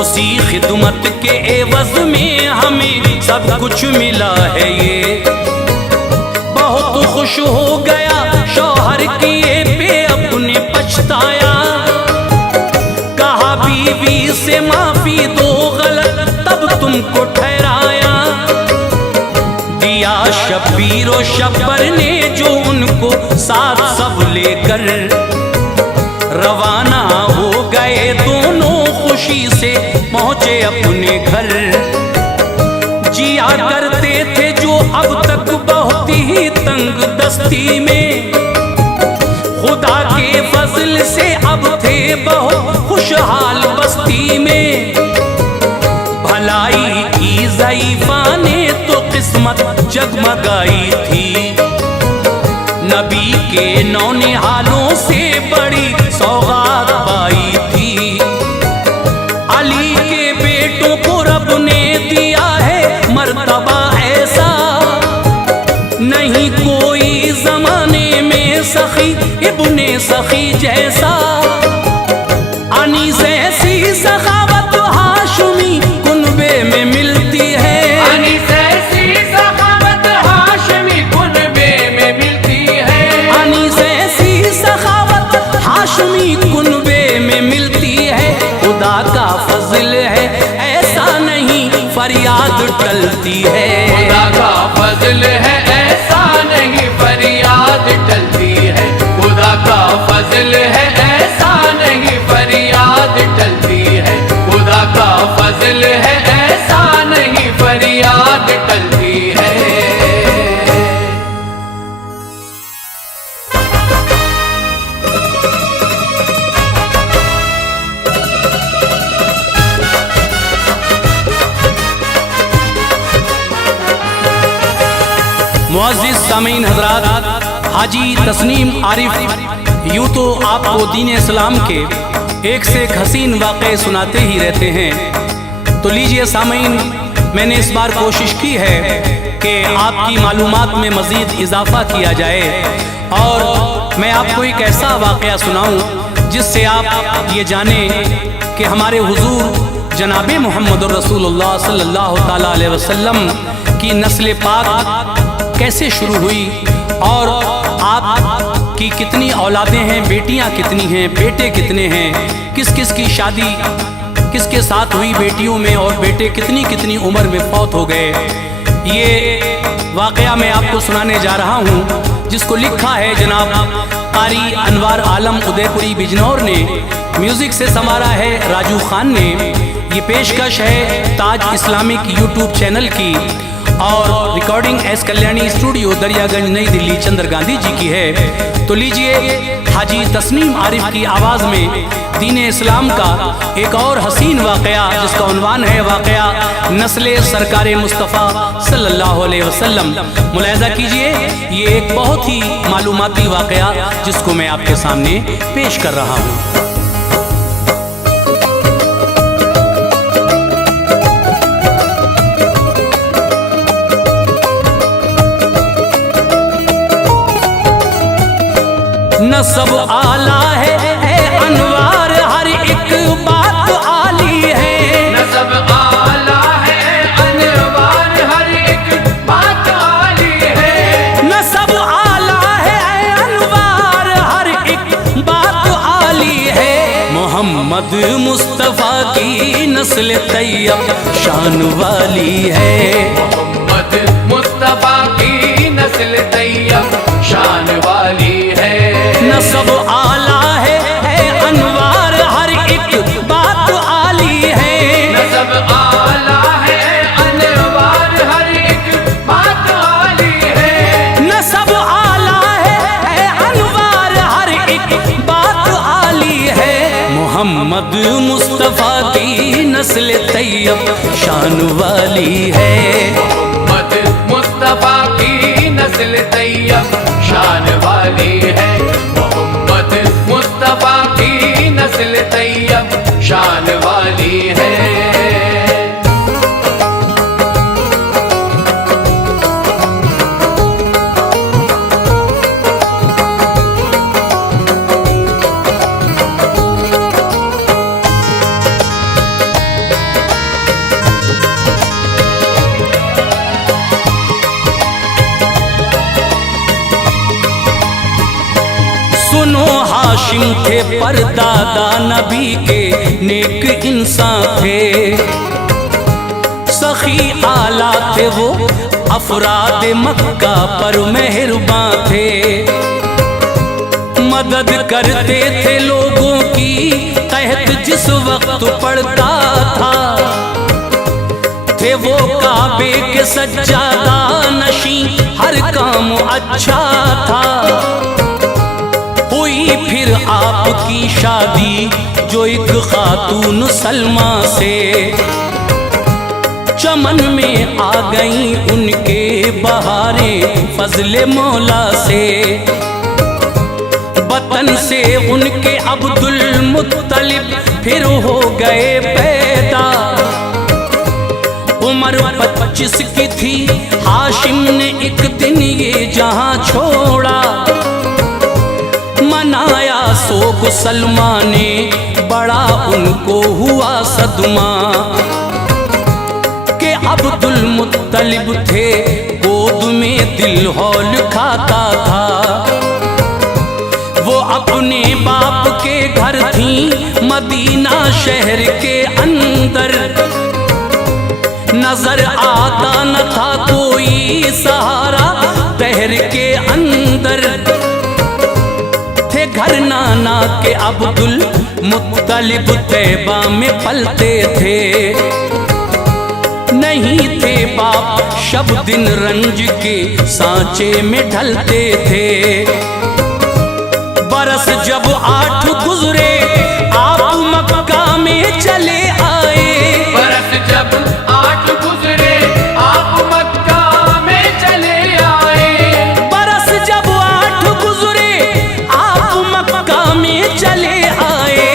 उसी खिदमत के एवज में हमें सब कुछ मिला है ये। बहुत खुश हो गया शौहर किए पे अपने पछताया। कहा बीवी से माफी दो, गलत तब तुमको ठहराया। दिया शबीर और शब्बर ने जो उनको को साथ सब लेकर रवाना हो गए दोनों, खुशी से पहुंचे अपने घर। जिया करते थे जो अब तक बहुत ही तंग दस्ती में, खुदा के फजल से अब थे बहुत खुशहाल बस्ती में। भलाई की ज़ईफ़ा ने तो किस्मत जगमगाई थी, नबी के नौनिहालों से बड़ी सौगात पाई थी। अली के बेटों को रब ने दिया है मर्तबा ऐसा, नहीं कोई जमाने में सखी इब्ने सखी जैसा। अनीस ऐसी सखावत हाशमी कुनबे में मिलती है, अनीस ऐसी सखावत हाशमी कुनबे में मिलती है। अनीस ऐसी सखावत हाशमी कुनबे में मिलती है। खुदा का फजल है ऐसा नहीं फरियाद टलती है, खुदा का फजल है ऐसा नहीं फरियाद टलती है। खुदा का फजल है ऐसा नहीं फरियाद टलती है। खुदा का फजल है ऐसा नहीं फरियाद टलती है। मुअज़्ज़िज़ सामीन हज़रात, हाजी तस्नीम आरिफ यूँ तो आपको दीन इस्लाम के एक से एक हसीन वाक़े सुनाते ही रहते हैं। तो लीजिए सामीन, मैंने इस बार कोशिश की है कि आपकी मालूमात में मज़ीद इजाफ़ा किया जाए और मैं आपको एक ऐसा वाक़या सुनाऊँ जिससे आप ये जानें कि हमारे हुज़ूर जनाब मुहम्मद रसूलुल्लाह सल्लल्लाहु ताला अलैहि वसल्लम की नस्ल पाक कैसे शुरू हुई और आप की कितनी औलादें हैं, बेटियां कितनी हैं, बेटे कितने हैं, किस किस की शादी किसके साथ हुई बेटियों में और बेटे कितनी कितनी उम्र में फौत हो गए। ये वाक़या मैं आपको सुनाने जा रहा हूँ जिसको लिखा है जनाब कारी अनवार आलम उदयपुरी बिजनौर ने, म्यूज़िक से संवारा है राजू खान ने। ये पेशकश है ताज इस्लामिक यूट्यूब चैनल की और recording S Kalyani studio Daryaganj नई दिल्ली चंद्र गांधी जी की है। तो लीजिए हाजी तस्नीम आरिफ की आवाज़ में दीन इस्लाम का एक और हसीन वाक़या जिसका उन्वान है वाक़या नस्ल सरकार मुस्तफ़ा सल्लल्लाहु अलैहि वसल्लम। मुलाहिज़ा कीजिए, ये एक बहुत ही मालूमाती वाक़या जिसको मैं आपके सामने पेश कर रहा हूँ। नसब आला है अनवार हर एक बात आली है। नसब आला है अनवार हर एक बात आली है। नसब आला है अनवार हर एक बात आली है। मोहम्मद मुस्तफ़ा की नस्ल तैयब शान वाली है। मोहम्मद मुस्तफ़ा की नस्ल तैयब शान वाली है। नसब आला है अनवार हर एक बात आली है। नसब आला है अनवार हर एक बात आली है। नसब आला है अनवार हर एक बात आली है। मोहम्मद मुस्तफ़ा की नस्ल तैयब शान वाली है। मोहम्मद मुस्तफ़ा की नस्ल तैयब शान वाली है। मोहम्मद मुस्तफ़ा की नस्ल तैयब शान वाली है। सुनो हाशिम थे परदादा नबी के नेक इंसान थे। सखी आला थे वो अफराद मक्का पर मेहरबां थे, मदद करते थे लोगों की कहत जिस वक्त पड़ता था। थे वो काबे के सज्जादा नशी, हर काम अच्छा था। हुई फिर आपकी शादी जो एक खातून सलमा से, चमन में आ गई उनके बहारें फजले मौला से। वतन से उनके अब्दुल मुत्तलिब फिर हो गए पैदा। उम्र 25 की थी, हाशिम ने एक दिन ये जहां छोड़ा। मनाया सोग सलमा ने, बड़ा उनको हुआ सदमा कि अब्दुल मुत्तलिब थे गोद में दिल हौल खाता था। वो अपने बाप के घर थी मदीना शहर के अंदर। नजर आता न था कोई सहारा दहर के अंदर। थे घर नाना के अब्दुल मुत्तलिब तैबा में पलते थे। नहीं थे बाप शब दिन रंज के सांचे में ढलते थे। बरस जब 8 गुजरे आप मक्का में चले आए। बरस जब 8 गुजरे आप मक्का में चले आए। बरस जब 8 गुजरे आप मक्का में चले आए।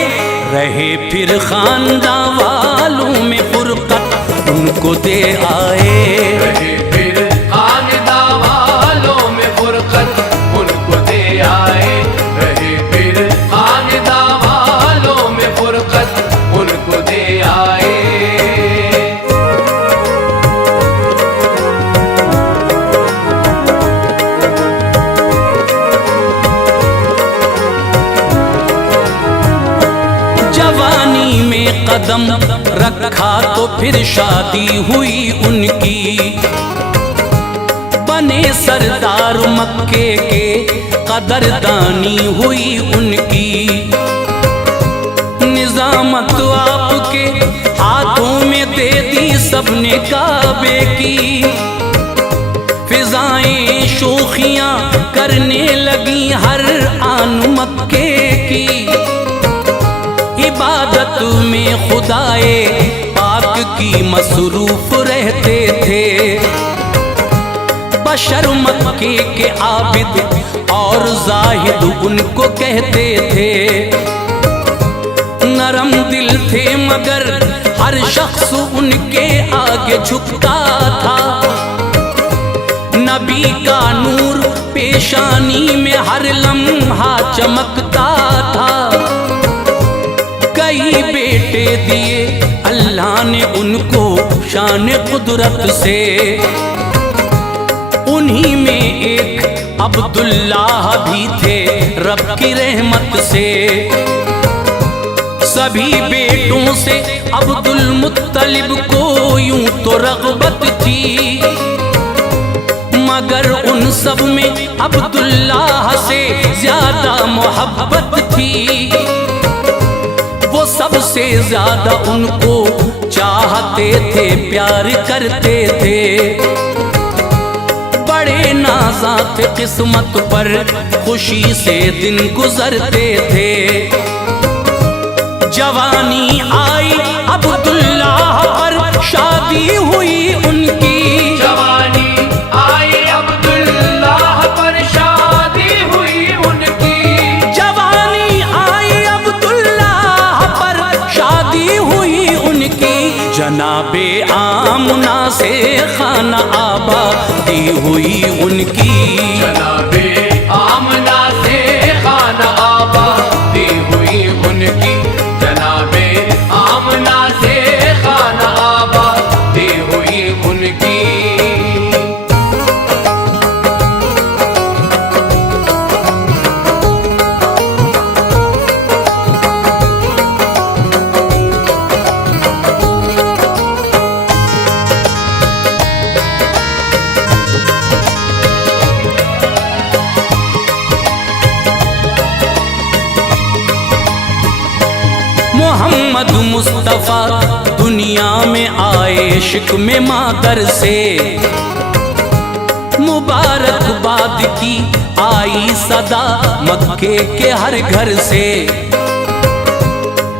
रहे फिर खानदान वालों में फुरकत उनको दे आए। रहे फिर खानदां वालों में फुरकत उनको दे आए। रहे फिर खानदां वालों में फुरकत उनको दे आए। जवानी में कदम रखा तो फिर शादी हुई उनकी। बने सरदार मक्के के कदरदानी हुई उनकी। निजामत आपके हाथों में दे दी सबने काबे की। फिजाएं शोखियां करने लगी हर आन मक्के की। इबादत में खुदाए पाक की मसरूफ रहते थे। बशर मक्के के आबिद और जाहिद उनको कहते थे। नरम दिल थे मगर हर शख्स उनके आगे झुकता था। नबी का नूर पेशानी में हर लम्हा चमकता था। कई बेटे दिए अल्लाह ने उनको शान कुदरत से। उन्हीं में एक अब्दुल्लाह भी थे रब की रहमत से। सभी बेटों से अब्दुल मुत्तलिब को यूं तो रग़बत थी, मगर उन सब में अब्दुल्लाह से ज्यादा मोहब्बत थी। वो सबसे ज्यादा उनको चाहते थे, प्यार करते थे। बड़े नाज़ात किस्मत पर खुशी से दिन गुजरते थे। जवानी आई अब्दुल्लाह पर शादी हुई उनकी। जवानी आई अब्दुल्लाह पर शादी हुई उनकी। जवानी आई अब्दुल्लाह पर शादी हुई उनकी। जनाबे आमना से खाना आबादी हुई उनकी। जनाबे आमना से खाना आबादी हुई उनकी। जनाबे आमना से खाना आबादी हुई उनकी। मोहम्मद मुस्तफ़ा दुनिया में आए इश्क में मादर से, मुबारकबाद की आई सदा मक्के के हर घर से।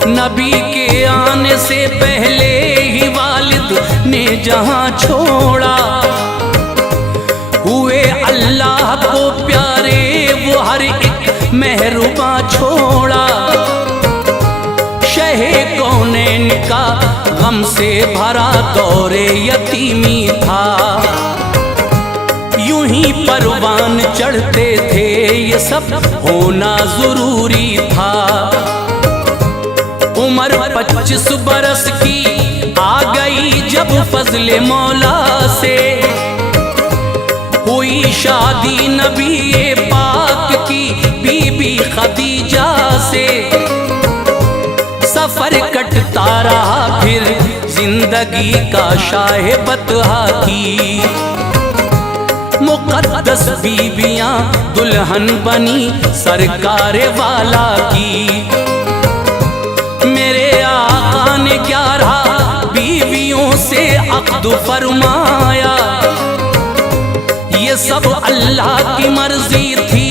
नबी के आने से पहले ही वालिद ने जहां छोड़ा, हुए अल्लाह को प्यारे वो हर एक मेहरुबा छोड़ा। शहे कौनैन का गम से भरा दौरे यतीमी था, यूं ही परवान चढ़ते थे ये सब होना जरूरी था। उम्र 25 बरस की आ गई जब फजले मौला से, हुई शादी नबी पाक की बीबी खदीजा से। सफर कटता रहा फिर जिंदगी का शाहे बतहा की, मुकद्दस बीबियां दुल्हन बनी सरकार वाला की। मेरे आका ने 11 बीवियों से अक़्द फरमाया, ये सब अल्लाह की मर्जी थी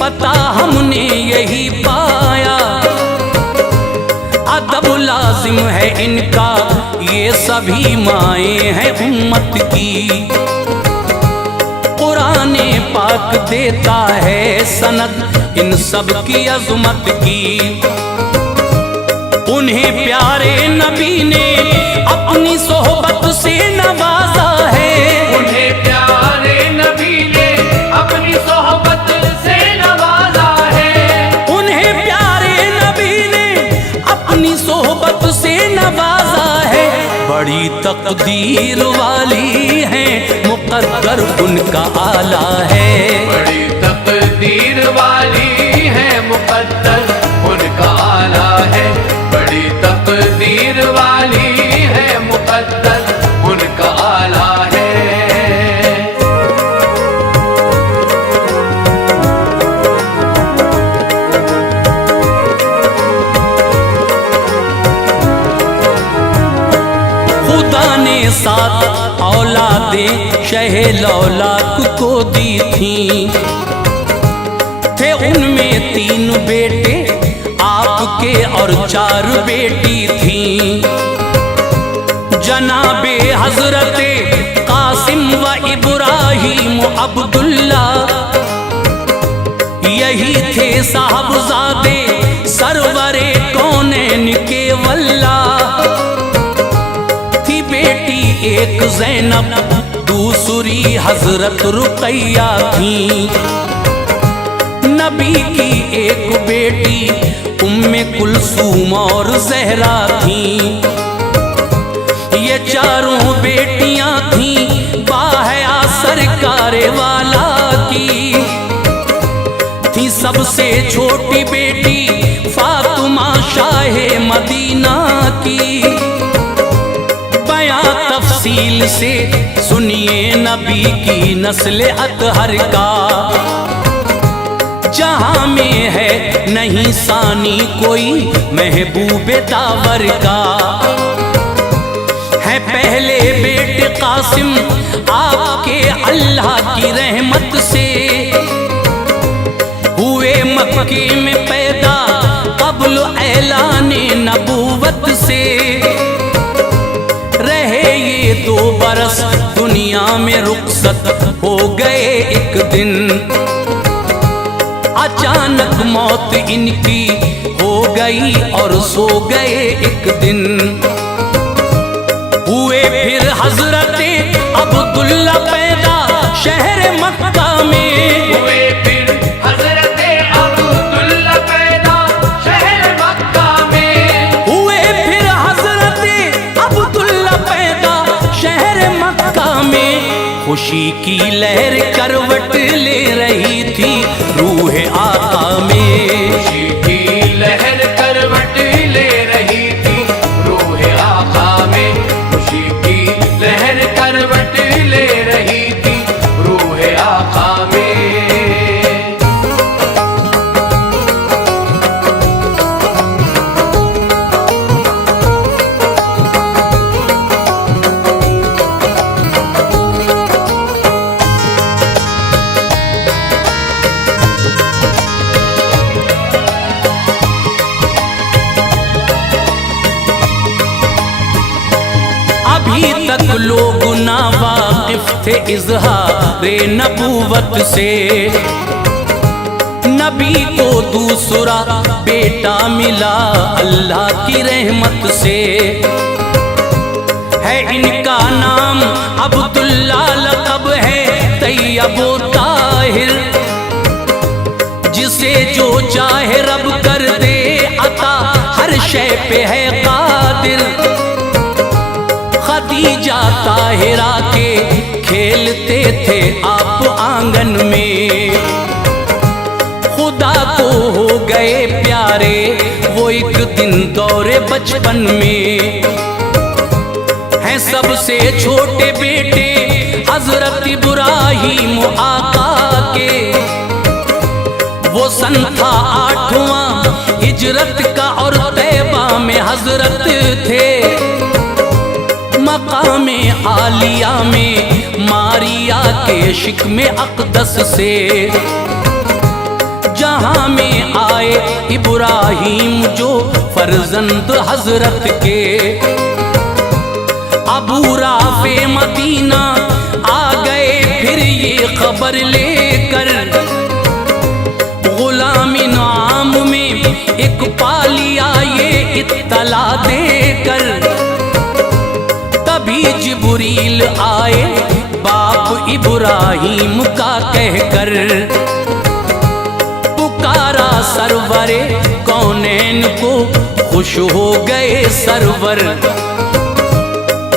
पता हमने यही पाया। अदब लाजिम है इनका ये सभी माएँ हैं उम्मत की। कुराने पाक देता है सनद इन सब की अज़मत की। उन्हें प्यारे नबी ने अपनी सोहबत से नवाजा है, उन्हें प्यारे नबी ने अपनी सोहबत से नवाजा है। उन्हें प्यारे नबी ने अपनी सोहबत से नवाजा है। बड़ी तकदीर वाली है मुक़द्दर उनका आला है, बड़ी तकदीर वाली है मुक़द्दर उनका आला है। बड़ी तकदीर वाली है मुक़द्दर उनका आला है। खुदा ने 7 औलादें शहे लौलाक को दी थी, थे उनमें 3 बेटे आपके और 4 बेटी थी। जनाबे हजरते कासिम व इब्राहिम अब्दुल्ला, यही थे साहबजादे सरवरे कौनैन के वल्ला। थी बेटी एक ज़ैनब दूसरी हजरत रुक़ैया थी। नबी की एक बेटी उम्मे कुलसूम और ज़हरा थी। ये चारों बेटियां थीं बाहया सरकार वाला की। थी सबसे छोटी बेटी फातिमा शाहे मदीना की। बयां तफसील से सुनिए नबी की नस्ल अतहर का, जहां में है नहीं सानी कोई महबूबे दावर का। है पहले बेटे कासिम आपके अल्लाह की रहमत से, हुए मक्के में पैदा क़ब्ल ऐलाने नबूवत से। रहे ये 2 बरस दुनिया में रुखसत हो गए एक दिन। अचानक मौत इनकी हो गई और सो गए एक दिन। हुए फिर हजरते अब्दुल्ला पैदा शहर मक्का में। हुए फिर हजरते अब्दुल्ला पैदा शहर मक्का में। हुए फिर हजरते अब्दुल्ला पैदा शहर मक्का में। खुशी की लहर करवट ले रही थी रूह आका में। खुशी की लहर करवट ले रही थी रूह आका में। खुशी की लहर करवट ले रही थी रूह आका में। अभी तक लोग ना वाकिफ थे इजहारे नबूवत से। नबी को दूसरा बेटा मिला अल्लाह की रहमत से। है इनका नाम अब्दुल्ला, लक़ब है तैयब ताहिर। जिसे जो चाहे रब कर दे अता, हर शय पे है कादिर। खदीजा ताहिरा के खेलते थे आप आंगन में। खुदा को हो गए प्यारे वो एक दिन दौरे बचपन में। हैं सबसे छोटे बेटे हजरत इब्राहीम आका के। वो सन था 8वां हिजरत का और तैबा में हजरत थे। मकामे आलिया में मारिया के शिकमे अक़दस से। जहां में आए इब्राहीम जो फर्जंद हजरत के। अबू राफे मदीना आ गए फिर ये खबर लेकर। गुलामी नाम में एक पालिया ये इत्तला देकर। तभी जिब्रील आए बाप इब्राहीम का कहकर। पुकारा सरवरे कौनैन को खुश हो गए सरवर।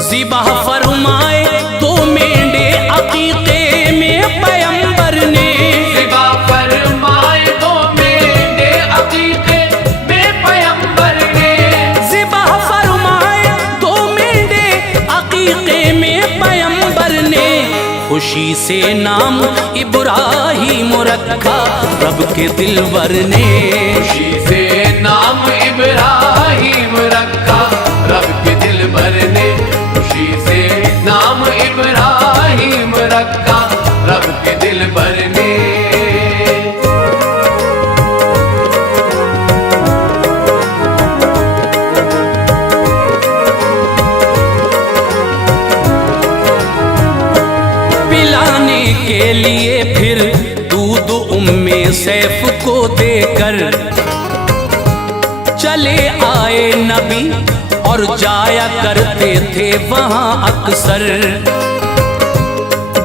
ज़िबा फरमाए 2 मेंढे अकीक़े में पैगंबर ने। ज़िबा फरमाए 2 मेंढे अकीक़े में पैगंबर ने। ज़िबा फरमाए 2 मेंढे अकीक़े में पैगंबर ने। खुशी से नाम इब्राहीम रखा रब के दिलवर ने। खुशी से नाम इब्राहीम रखा रब के दिलबर ने। खुशी से नाम इब्राहीम रखा रब के दिलबर ने। पिलाने के लिए फिर दूध उम्मे सैफ को देकर चले आए नबी और जाया करते थे वहां अक्सर।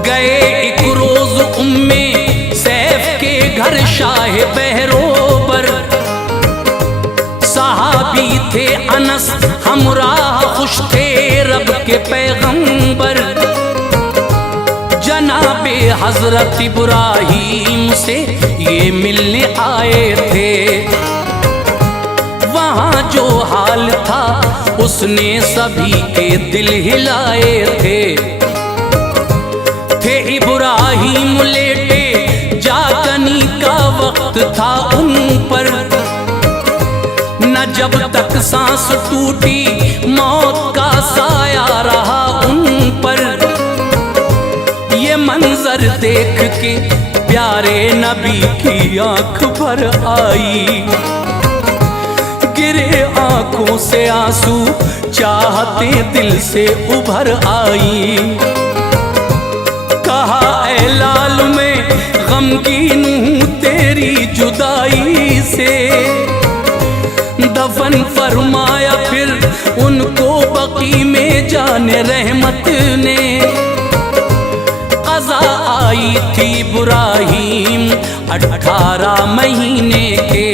गए एक रोज उम्मे सैफ के घर शाह बहरोबर। सहाबी थे अनस हमराह खुश थे रब के पैगंबर। जनाबे हजरत इब्राहीम से ये मिलने आए थे। वहाँ जो हाल था उसने सभी के दिल हिलाए थे। इब्राहीम लेटे जागनी का वक्त था उन पर। न जब तक सांस टूटी मौत का साया रहा उन पर। ये मंजर देख के प्यारे नबी की आंख भर आई। गिरे आंखों से आंसू चाहते दिल से उभर आई। कहा ऐ लाल मैं गमगीन हूँ तेरी जुदाई से। दफन फरमाया फिर उनको बकी में जाने रहमत ने। क़ज़ा आई थी इब्राहीम 18 महीने के।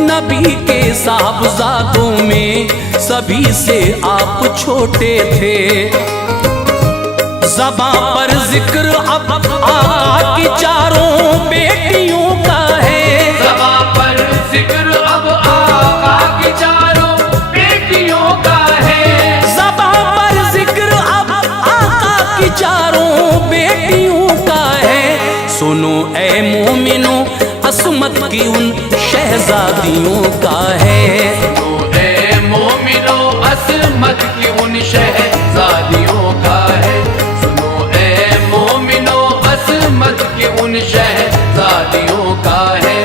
नबी के साहबजादों में सभी से आप छोटे थे। ज़बां पर जिक्र अब आका की चारों बेटियों का है। ज़बां पर जिक्र अब आका की चारों बेटियों का है। ज़बां पर जिक्र अब आका की चारों बेटियों का है। सुनो ऐ मोमिनो असमत की उन शहजादियों का है। सुनो ऐ मोमिनो असमत की उन शहजादियों का है। सुनो ऐ मोमिनो असमत की उन शहजादियों का है।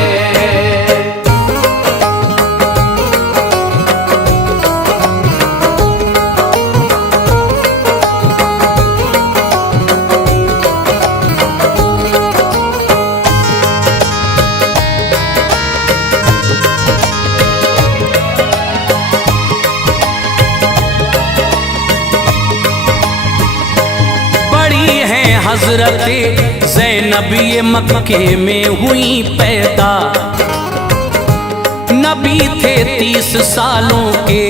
हजरत ज़ैनब ये मक्के में हुई पैदा। नबी थे 30 सालों के,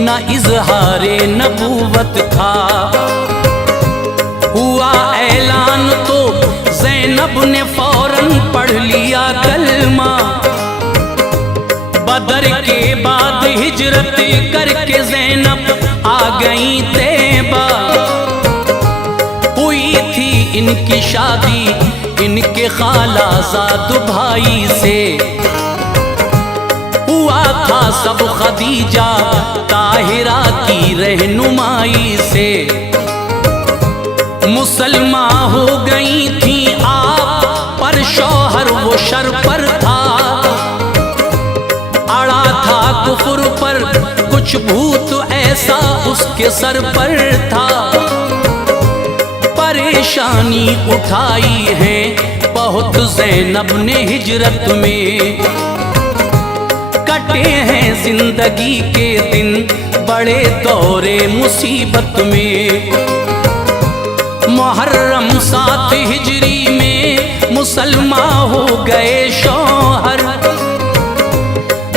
न इजहारे नबूवत था। हुआ ऐलान तो ज़ैनब ने फौरन पढ़ लिया कलमा। बदर के बाद हिजरत करके ज़ैनब आ गई तैबा। हुई थी इनकी शादी इनके खालाजाद भाई से। हुआ था सब खदीजा ताहिरा की रहनुमाई से। मुसलमान हो गई थी आप, पर शौहर वो शर पर था। अड़ा था कुफर पर कुछ भूत ऐसा उसके सर पर था। परेशानी उठाई है बहुत ज़ैनब ने हिजरत में। कटे हैं जिंदगी के दिन बड़े दौरे मुसीबत में। मुहर्रम 7 हिजरी में मुसलमान हो गए शौहर।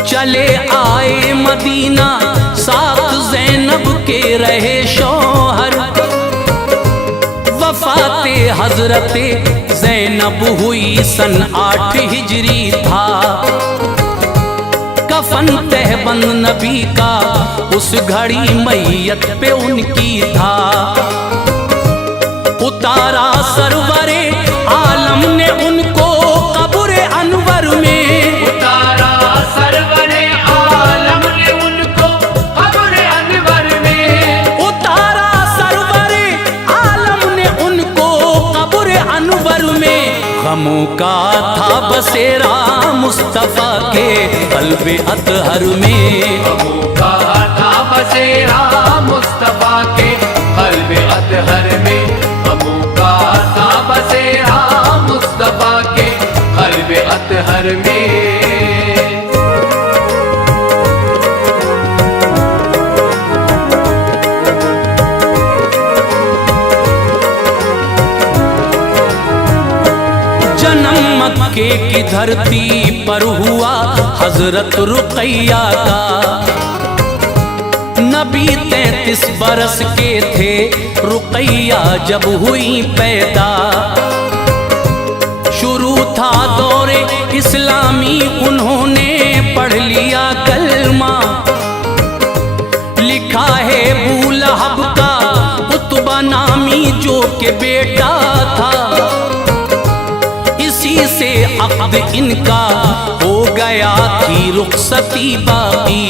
चले आए मदीना साथ ज़ैनब के रहे शौहर। वफ़ाते हजरत ज़ैनब हुई सन 8 हिजरी था। कफन तहबंद नबी का उस घड़ी मैयत पे उनकी था। उतारा सरवरे आलम ने उनको कब्र अनवर में। उतारा सरवरे आलम ने उनको कब्र अनवर में। उतारा सरवरे आलम ने उनको कब्र अनवर में। गमों का था बसेरा मुस्तफा के क़ल्ब अतहर में। गमों का था बसेरा मुस्तफा के क़ल्ब अतहर में। गमों का था बसेरा मुस्तफा के क़ल्ब अतहर में। जन्म मक्के की धरती पर हुआ हजरत रुक़ैया का। नबी 33 बरस के थे रुक़ैया जब हुई पैदा। शुरू था दौरे इस्लामी उन्होंने पढ़ लिया कलमा। लिखा है अबू लहब का उतबा नामी जो के बेटा था। इसी से अक़्द इनका हो गया थी रुख़सती बाकी।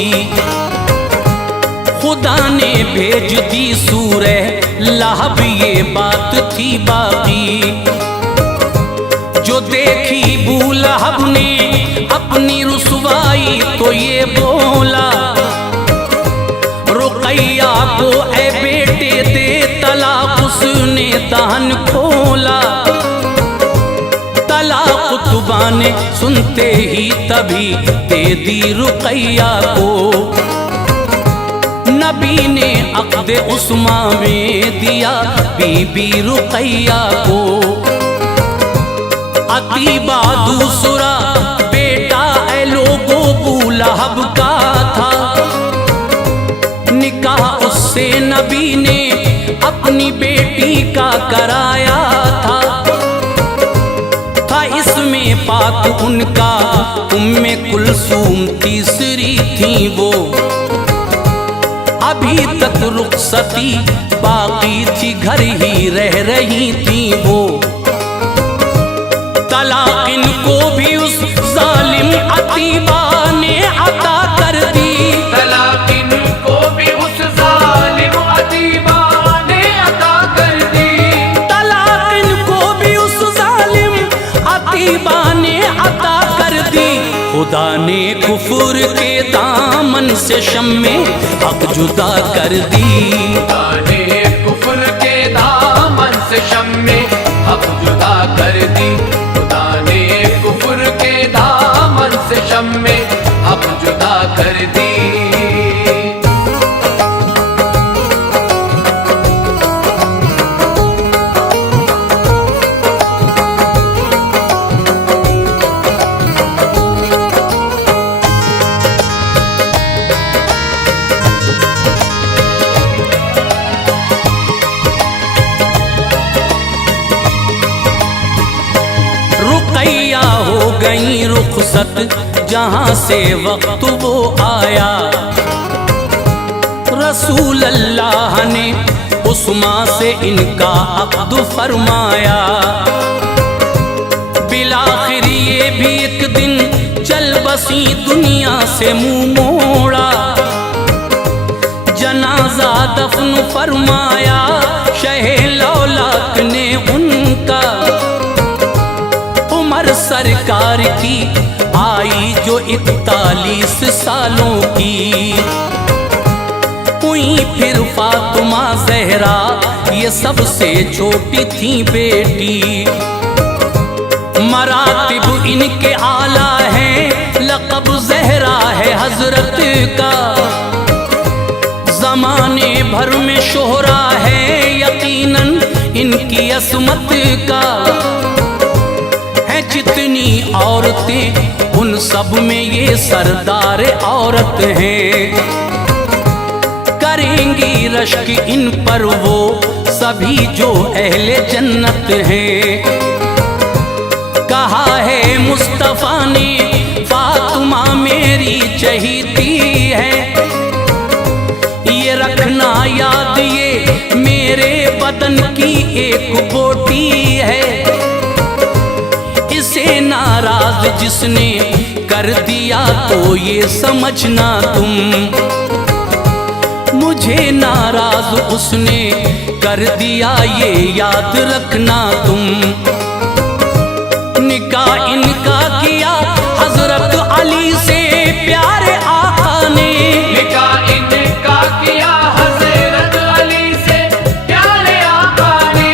खुदा ने भेज दी सूरह लहब ये बात थी बाकी। जो देखी अबू लहब ने अपनी रुसवाई तो ये बोला। रुक़ैया को ए बेटे दे तलाक उसने दहन खोला। तलाक तुबा ने सुनते ही तभी दे दी रुक़ैया को। नबी ने अक़्द उस्मा में दिया बीबी रुक़ैया को। अतीबा दूसरा बेटा ए लोगों अबू लहब का था। निकाह उससे नबी ने अपनी बेटी का कराया था। इसमें पाक उनका उम्मे कुलसूम तीसरी थी वो। अभी तक रुख़सती बाकी थी घर ही रह रही थी वो। तलाक इनको भी उस जालिम अतीबा ने अता कर दी। तलाक इनको भी उस जालिम अतीबा ने अता कर दी। तलाक इनको भी उस जालिम अतीबा ने अता कर दी। खुदा ने कुफर के दामन से शम्मे हक जुदा कर दी। खुदा ने कुफर के दामन से शम्मे हक जुदा कर दी। खुदा ने कुफर के दामन से शम्मे हक जुदा कर दी। गई रुखसत जहां से वक्त वो आया। रसूल अल्लाह ने उस्मा से इनका अक़्द फरमाया। बिलाखिर ये भी एक दिन चल बसी दुनिया से मुंह मोड़ा। जनाजा दफन फरमाया शहे लौलाक ने उनका। उम्र सरकार की आई जो 41 सालों की। हुई फिर फातिमा ज़हरा ये सबसे छोटी थी बेटी। मरातिब इनके आला हैं, लक़ब ज़हरा है हज़रत का। ज़माने भर में शोहरा है यकीनन इनकी असमत का। है जितनी औरतें उन सब में ये सरदार औरत हैं। करेंगी रश्क इन पर वो सभी जो अहले जन्नत हैं। कहा है मुस्तफ़ा ने फातिमा मेरी चहीती है। ये रखना याद ये मेरे बदन की एक बोटी है। इसे नाराज जिसने कर दिया तो ये समझना तुम। मुझे नाराज उसने कर दिया ये याद रखना तुम। निकाह इनका किया हजरत अली से प्यारे आका ने। निकाह इनका किया हज़रत अली से प्यारे आका ने।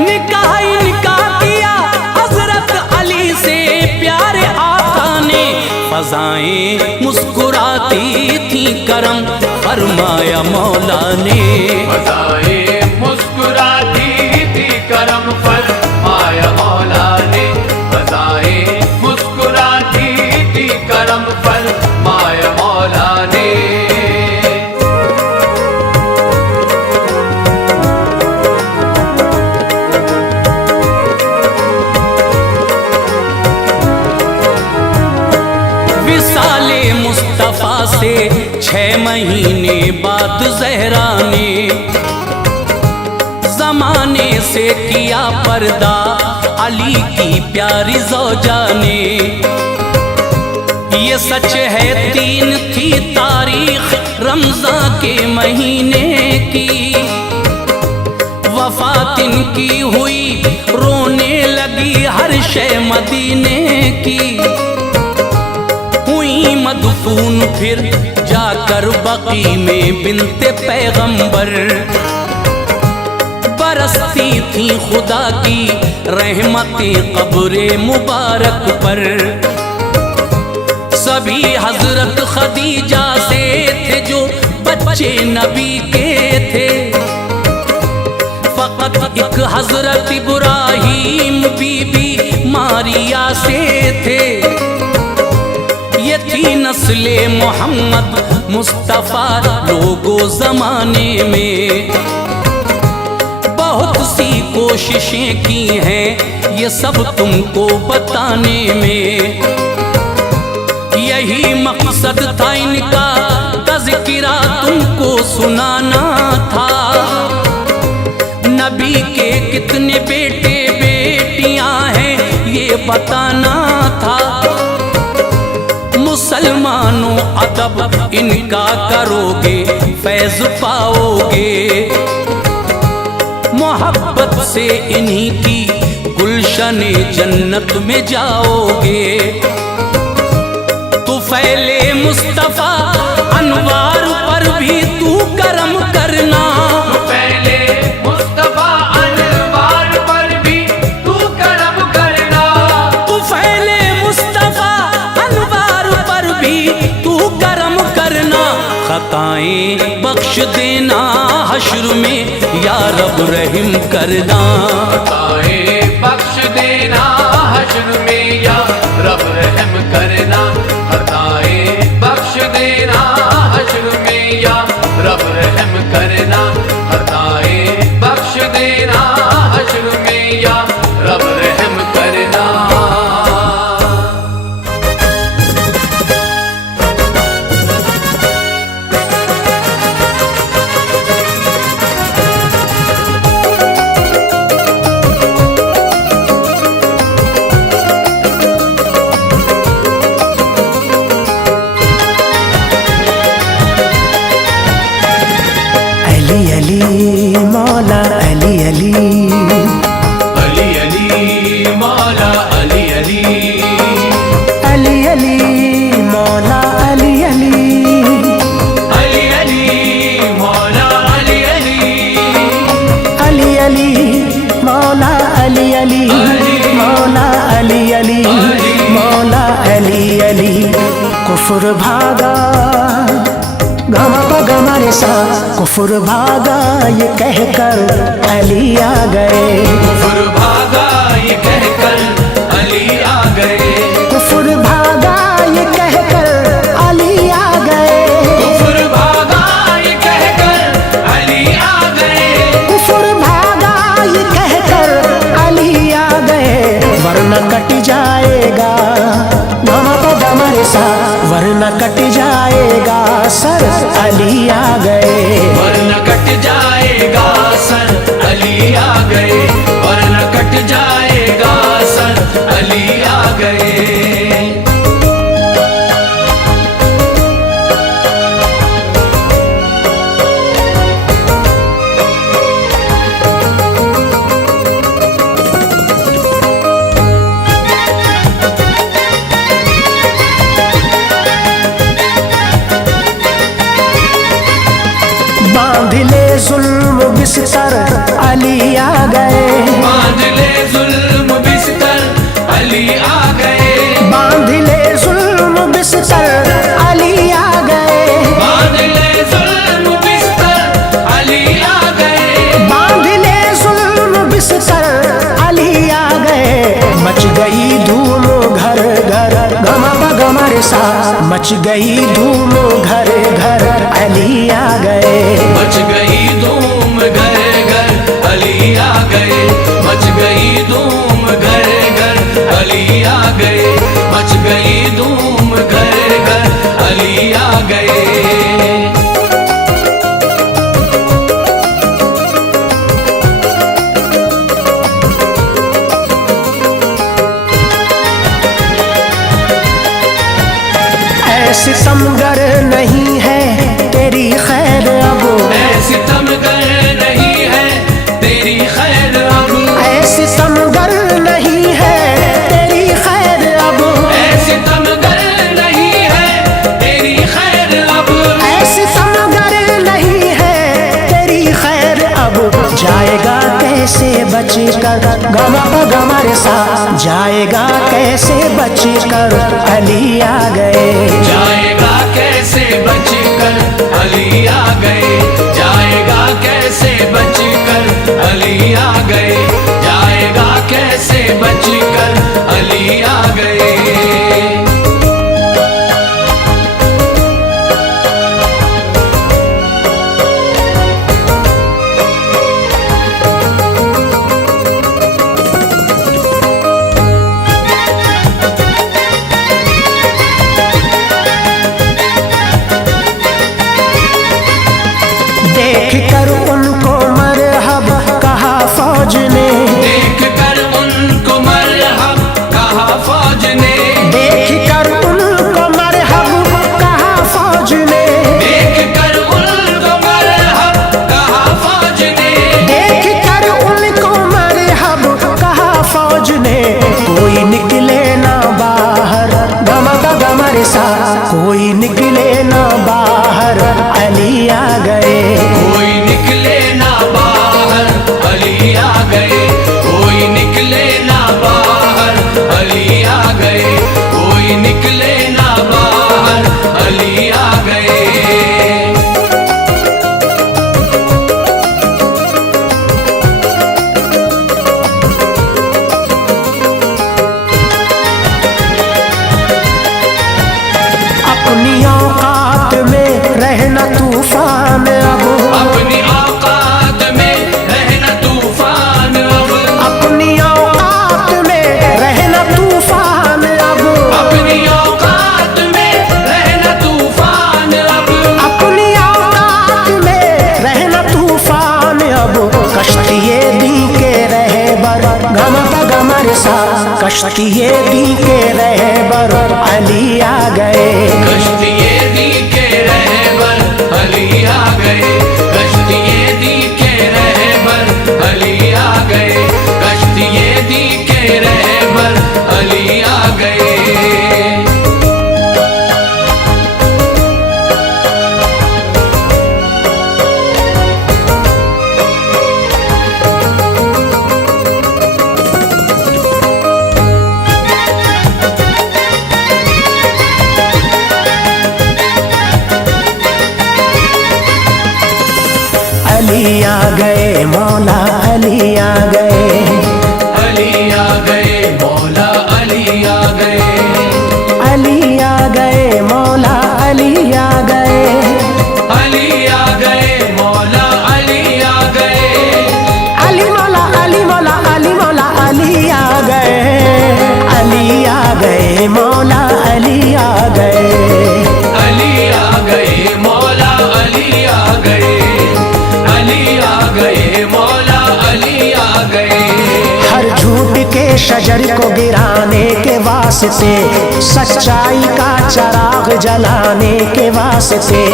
निकाह इनका किया हजरत अली से प्यारे आका ने। फ़ज़ाएं मुस्कुराती थी करम फरमाया मौला ने। फ़ज़ाएं मुस्कुराती थी करम फरमाया मौला ने। फ़ज़ाएं मुस्कुराती थी करम फरमाया मौला ने। विसाले मुस्तफ़ा से 6 महीने बाद ज़हरा ने ज़माने से किया पर्दा अली की प्यारी ज़ौजा ने। ये सच है 3 थी तारीख रमज़ान के महीने की। वफ़ात इनकी हुई रोने लगी हर शय मदीने की। हुई मदफून फिर जाकर बकी में बिनते पैगंबर। बरसती थी खुदा की रहमतें कब्रे मुबारक पर। सभी हजरत खदीजा से थे जो बच्चे नबी के थे। फकत एक हजरत इब्राहीम बीबी मारिया से थे। ये थी नस्ले मोहम्मद मुस्तफ़ा लोगो ज़माने में। बहुत सी कोशिशें की हैं ये सब तुमको बताने में। यही मकसद था इनका तज़किरा तुमको सुनाना था। नबी के कितने बेटे बेटियां हैं ये बताना था। मुसलमानों अदब इनका करोगे फैज़ पाओगे। मोहब्बत से इन्हीं की गुलशने जन्नत में जाओगे। तो फैले मुस्तफ़ा अनवार पर भी तू करम करना। पहले मुस्तफ़ा अनवार पर भी तू करम करना। तू फैले मुस्तफ़ा अनवार पर भी तू करम करना। खताएं बख्श देना हश्र में या रब रहम करना। खताएं बख्श देना हश्र में या रब रहम करना। खताएं बख्श देना हश्र में या रब रहम करना। खताएं बख्श देना हश्र में या रब रहम करना। अली मौला अली अली, अली अली मौला अली अली, अली अली मौला अली अली, अली अली मौला अली अली, अली अली मौला अली अली, मौला अली अली, मौला अली अली। कुफर भागा गमा पा गमा रे सा, कुफर भागा ये कहकर अली आ गए, कुफर भागा ये कहकर अली आ गए, कुफर भागा ये कहकर अली आ गए, कुफर भागा ये कहकर अली आ गए, कुफर भागा ये कहकर अली आ गए। वरना कट जाएगा गमा पा गमा रे सा, वरना कट जाएगा सर अली आ गए, वरना कट जाएगा सर अली आ गए, वरना कट जाएगा सर अली आ गए। बांध ले जुल्म बिस्तर अली आ गए, बांध ले जुल्म बिस्तर अली आ गए, बांध ले जुल्म बिस्तर अली आ गए, बांध ले जुल्म बिस्तर अली आ गए, बांध ले जुल्म बिस्तर अली आ गए। मच गई धूम घर घर गमा पा गमा रे सा, मच गई धूम घर घर अली आ गए, मच गई धूम घर घर अली आ गए, मच गई धूम घर घर अली आ गए, मच गई धूम घर घर अली आ गए। ऐसे समगर नहीं है तेरी खैर अब, ऐसी तमगर नहीं है तेरी खैर अब, ऐसे समगर नहीं है तेरी खैर अब, ऐसी तमगर नहीं है तेरी खैर अब, ऐसे समगर नहीं है तेरी खैर अब। जाएगा कैसे बच कर गमा पा गमा रे सा, जाएगा कैसे बच कर अली आ गए, जाएगा कैसे बचकर अली आ गए, जाएगा कैसे बचकर अली आ गए, जाएगा कैसे बचकर अली आ गए। देख कर उनको मरहब कहा फौज ने, देख कर उनको मरहब कहा फौज ने, देख कर उनको मरहब कहा फौज ने, देख कर उनको मरहब कहा फौज ने, देख कर उनको मरहब कहा फौज ने। कोई निकले ना बाहर गमा पा गमा रे सा, कोई निकले ना बाहर अली आ गए, कोई निकले ना बाहर अली आ गए, कोई निकले ना बाहर अली आ गए, कोई निकले ना बाहर अली आ गए। अपनी औकात में रहना तूफान अब, अपनी औकात में रहना तूफान अब, अपनी औकात में रहना तूफान अब, अपनी औकात में रहना तूफान अब, अपनी औकात में रहना तूफान अब। कश्तिये दी के रहे बर गमा पा गमा रे सा, कश्तिये दी के रहे बर अली आ गए, कश्तिये दी के रहबर अली आ गए, कश्तिये दी अली आ गए, मौला अली आ गए। अली आ गए, मौला अली आ गए। अली आ गए, मौला अली आ गए। अली आ गए, मौला अली आ गए। अली मौला अली मौला अली मौला अली आ गए। अली आ गए, मौला अली आ गए। अली आ गए, मौला अली आ गए। अली आ गए, मौला अली आ गए। हर झूठ के शजर को गिराने के वास्ते, सच्चाई का चराग जलाने के वास्ते,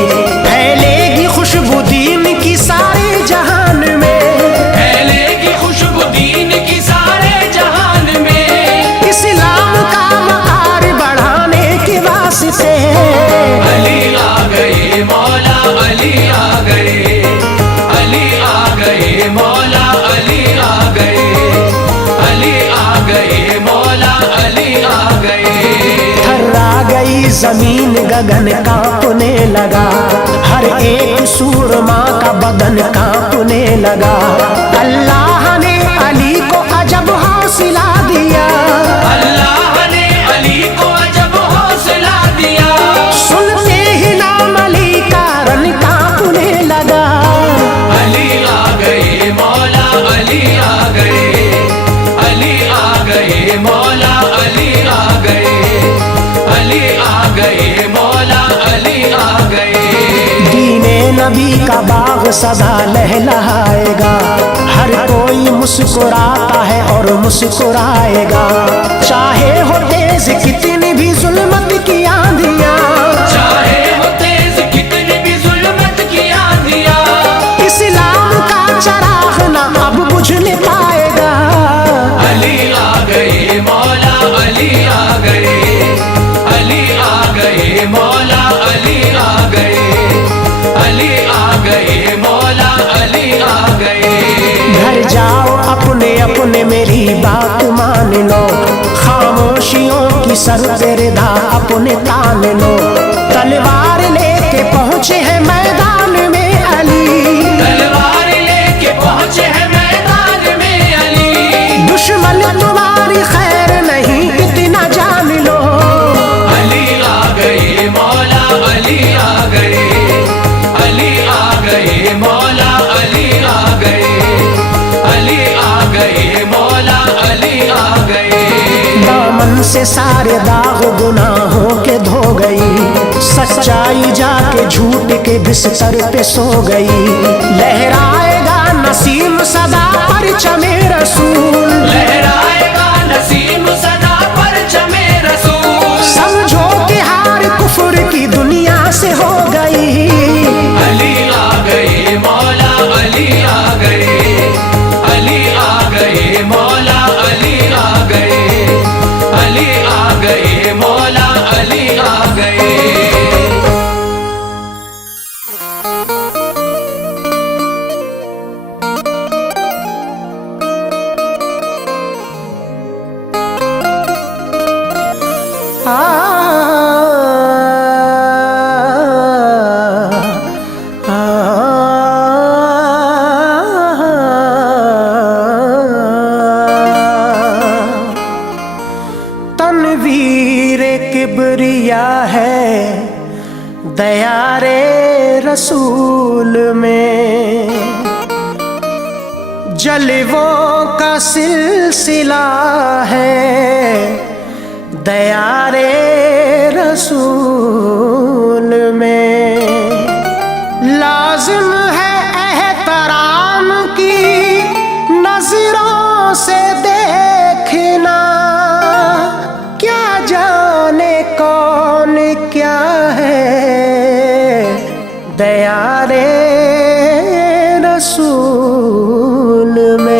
फैलेगी खुशबू दीन की सारे जहान में। फैलेगी खुशबू दीन की सारे जहान में। इस्लाम का वकार बढ़ाने के वास्ते, अली आ गए, मौला अली आ गए। अली आ गए, मौला अली आ गए। अली आ गए, मौला अली आ गए। थर्रा गई जमीन गगन कांपने लगा, हर एक सूरमा का बदन कांपने लगा। अल्लाह ने अली को अजब हौसला दिया। अल्लाह ने अली को अजब हौसला दिया। सुनते ही नाम अली का रन कांपने लगा। अली आ गए, मौला अली आ गए। अली आ गए, मौला अली आ गए। अली आ गए, मौला अली आ गए। दीने नबी का बाग सदा लहलहाएगा, हर कोई मुस्कुराता है और मुस्कुराएगा। चाहे हो तेज कितनी भी जुल्मत की आंधियां, चाहे हो तेज कितनी भी जुल्मत की आंधियां, इस्लाम का चराग न अब बुझने पाएगा। अली आ गए, मौला अली आ गए। अली आ गए, मौला अली आ गए। अली आ गए, मौला अली आ गए। घर जाओ अपने अपने मेरी बात मान लो, खामोशियों की सर पे रिदा अपने तान लो। तलवार लेके पहुंचे हैं मैदान में अली, तलवार लेके पहुंचे हैं मैदान में अली। दुश्मन तुम्हारी खैर नहीं इतना जान लो। अली आ गए, मौला अली आ गए। अली आ गए, मौला अली आ गए। अली आ गए, मौला अली आ गए। दामन से सारे दाग गुनाहों के धो गई, सच्चाई जाके झूठ के बिस्तर पे सो गई। लहराएगा नसीम सदा परचमे रसूल, लहराएगा नसीम सदा परचमे रसूल। समझो कि हार कुफ्र की दुनिया से हो गई। अली आ गए, मौला अली आ गए। अली आ गए, मौला अली आ गए। अली आ गए, मौला अली आ गए। तनवीर किबरिया है दयारे रसूल में, जलवों का सिलसिला है दयारे रसूल में। लाजिम है एहतराम की नजरों से देखना, क्या जाने कौन क्या है दयारे रसूल में।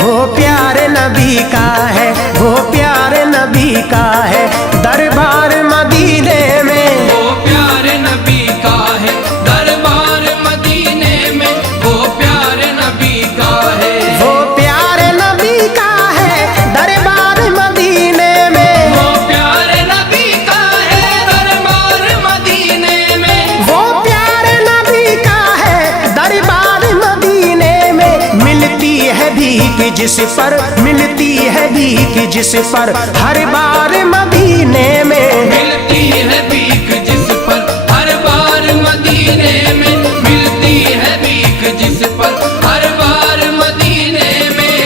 वो प्यारे नबी का है, वो प्यारे नबी का है दरबार मदीने में। वो प्यारे नबी का है दरबार मदीने में, वो प्यारे नबी का है। वो प्यारे नबी का है दरबार मदीने में। वो प्यारे नबी का है दरबार मदीने में। वो प्यारे नबी का है दरबार मदीने में। मिलती है भीख जिस पर, मिलती है भीख जिस पर हर बार मदीने में। मिलती है भीख जिस पर हर बार मदीने में, मिलती है भीख जिस पर हर बार मदीने में।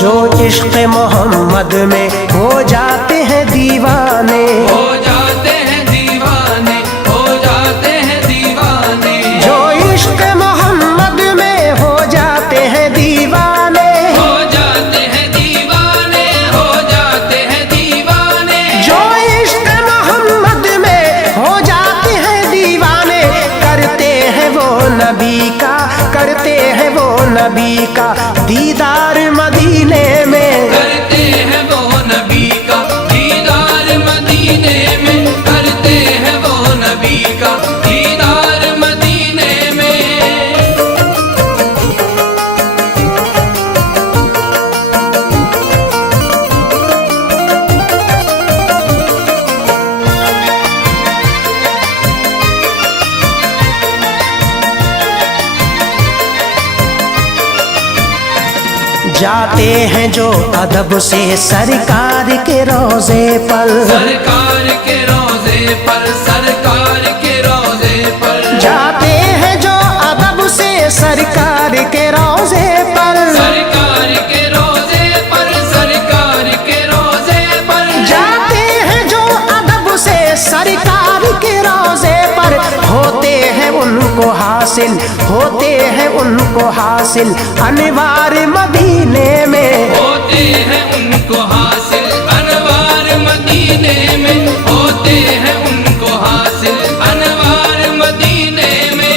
जो इश्क मोहम्मद में हो जाते हैं दीवाने, हो जाते हैं दीवाने, हो जाते हैं दीवाने। जो इश्क मोहम्मद में हो जाते हैं दीवाने, हो जाते हैं दीवाने, हो जाते हैं दीवाने। जो इश्क मोहम्मद में हो जाते हैं दीवाने। करते हैं वो नबी का, करते हैं वो नबी का दीदार मदीने में। करते हैं वो नबी का दीदार मदीने में, करते हैं वो नबी का दीदार मदीने में। जाते हैं जो अदब से सरकार के रोजे पर, सरकार के रोजे पर, सरकार के रोजे पर। जाते हैं जो अदब से सरकार के रोजे पर, सरकार के रोजे पर, सरकार के रोजे पर। जाते हैं जो अदब से सरकार के रोजे पर। होते हैं उनको हासिल, होते हैं उनको हासिल अनवार मदीने में। होते हैं उनको हासिल अनवार मदीने में, होते हैं उनको हासिल अनवार मदीने में।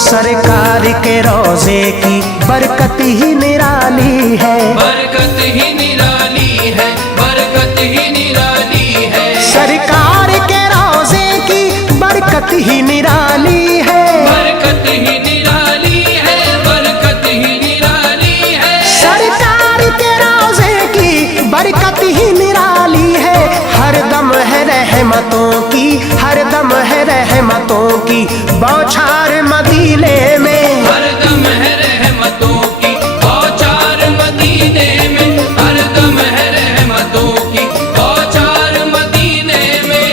सरकार के रोजे की बरकत ही निराली है, बरकत ही निराली है, बरकत ही निराली है। सरकार के रोजे की बरकत ही निराली है। बरकत ही निराली है, बरकत ही निराली है। सरकार के रोजे की बरकत ही निराली है। हर दम है रहमतों की, हर दम है रहमतों की बौछार मदीने में। हरदम है रहमतों की बौछार मदीने में, हरदम है रहमतों की बौछार मदीने में।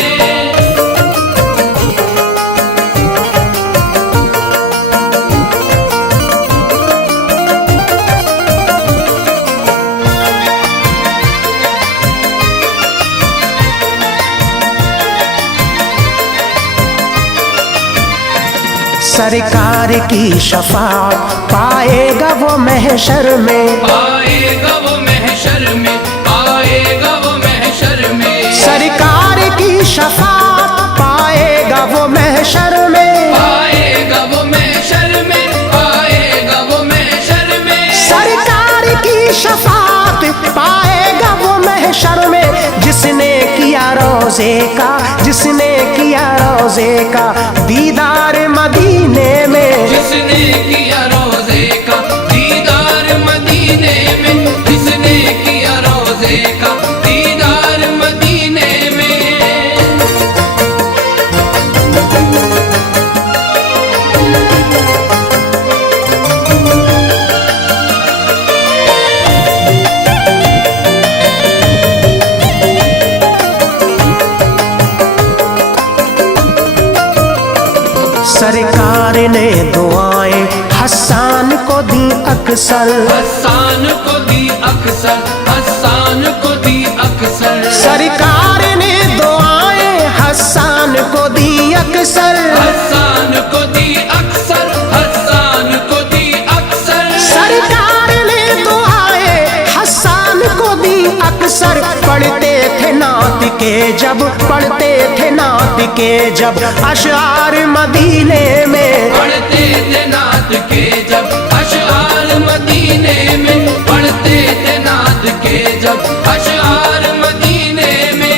सरकार की शफाअत पाएगा वो महशर में, पाएगा वो महशर में, पाएगा वो महशर में। सरकार की शफाअत पाएगा वो महशर में, पाएगा वो महशर में, पाएगा वो महशर में। सरकार की शफाअत पाएगा वो महशर में। जिसने किया रोजे का, जिसने किया रोजे का दीदार मदीने में। जिसने किया रोजे का दीदार मदीने में, जिसने किया रोजे का दीदार मदीने में। सरकार ने दुआएं हसन को दी अक्सर, हसन को दी अक्सर, हसन को दी अक्सर। सरकार ने दुआएं हसन को दी अक्सर, हसन को दी अक्सर, हसन को दी अक्सर। सरकार ने दुआएं हसन को दी अक्सर। पढ़ते थे नात के जब, पढ़ते थे नात के जब अशआर मदीने में, पढ़ते थे नात के जब अशआर मदीने में, पढ़ते थे नात के जब अशआर मदीने में।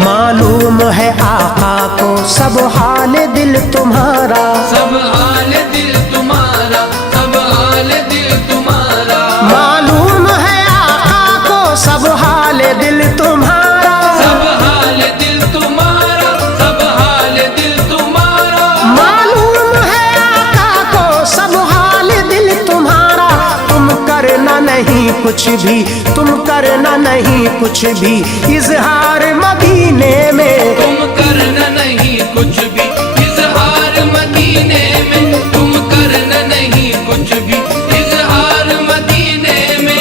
मालूम है आका को सब हाल दिल तुम्हारा, सब हाल दिल तुम्हारा, सब हाल दिल तुम्हारा। मालूम है आका को सब हाल दिल तुम्हारा, सब हाल दिल तुम्हारा, सब हाल दिल तुम्हारा। मालूम है आका को सब हाल दिल तुम्हारा। तुम करना नहीं कुछ भी, तुम करना नहीं कुछ भी इजहार मदीने में, तुम करना नहीं कुछ भी इजहार मदीने में, तुम करना नहीं कुछ भी इजहार मदीने में।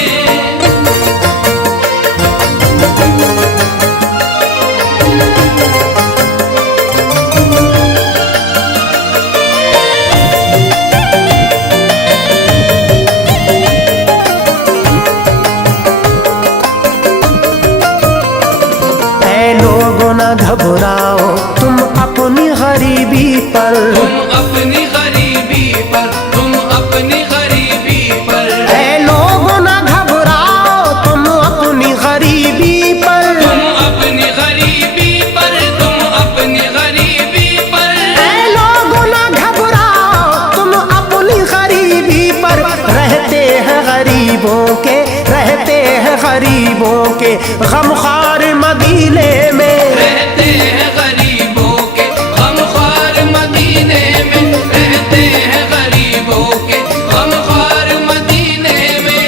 लोगों न घबराओ तुम अपनी गरीबी पर, तुम अपनी गरीबी पर, तुम अपनी गरीबी पर। ऐ लोगों न घबराओ तुम अपनी गरीबी पर, तुम अपनी गरीबी पर, तुम अपनी गरीबी पर। ऐ लोगों न घबराओ तुम अपनी गरीबी पर। रहते हैं गरीबों के, रहते हैं गरीबों के गमख्वार मदीने में, रहते हैं गरीबों के गमख्वार मदीने में, रहते हैं गरीबों के गमख्वार मदीने में।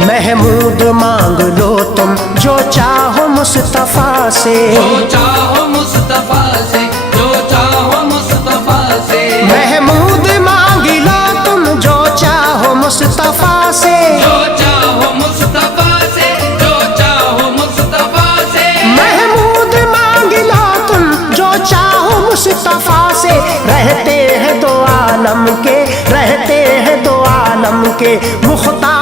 महमूद मांग लो तुम जो चाहो मुस्तफा से, जो चाहो मुस्तफा से, जो चाहो मुस्तफा से। महमूद मांग लो तुम जो चाहो मुस्तफा से, जो चाहो मुस्तफा से, जो चाहो मुस्तफा से। महमूद मांग लो तुम जो चाहो मुस्तफा से। रहते हैं दो आलम के, रहते हैं दो आलम के मुख्तार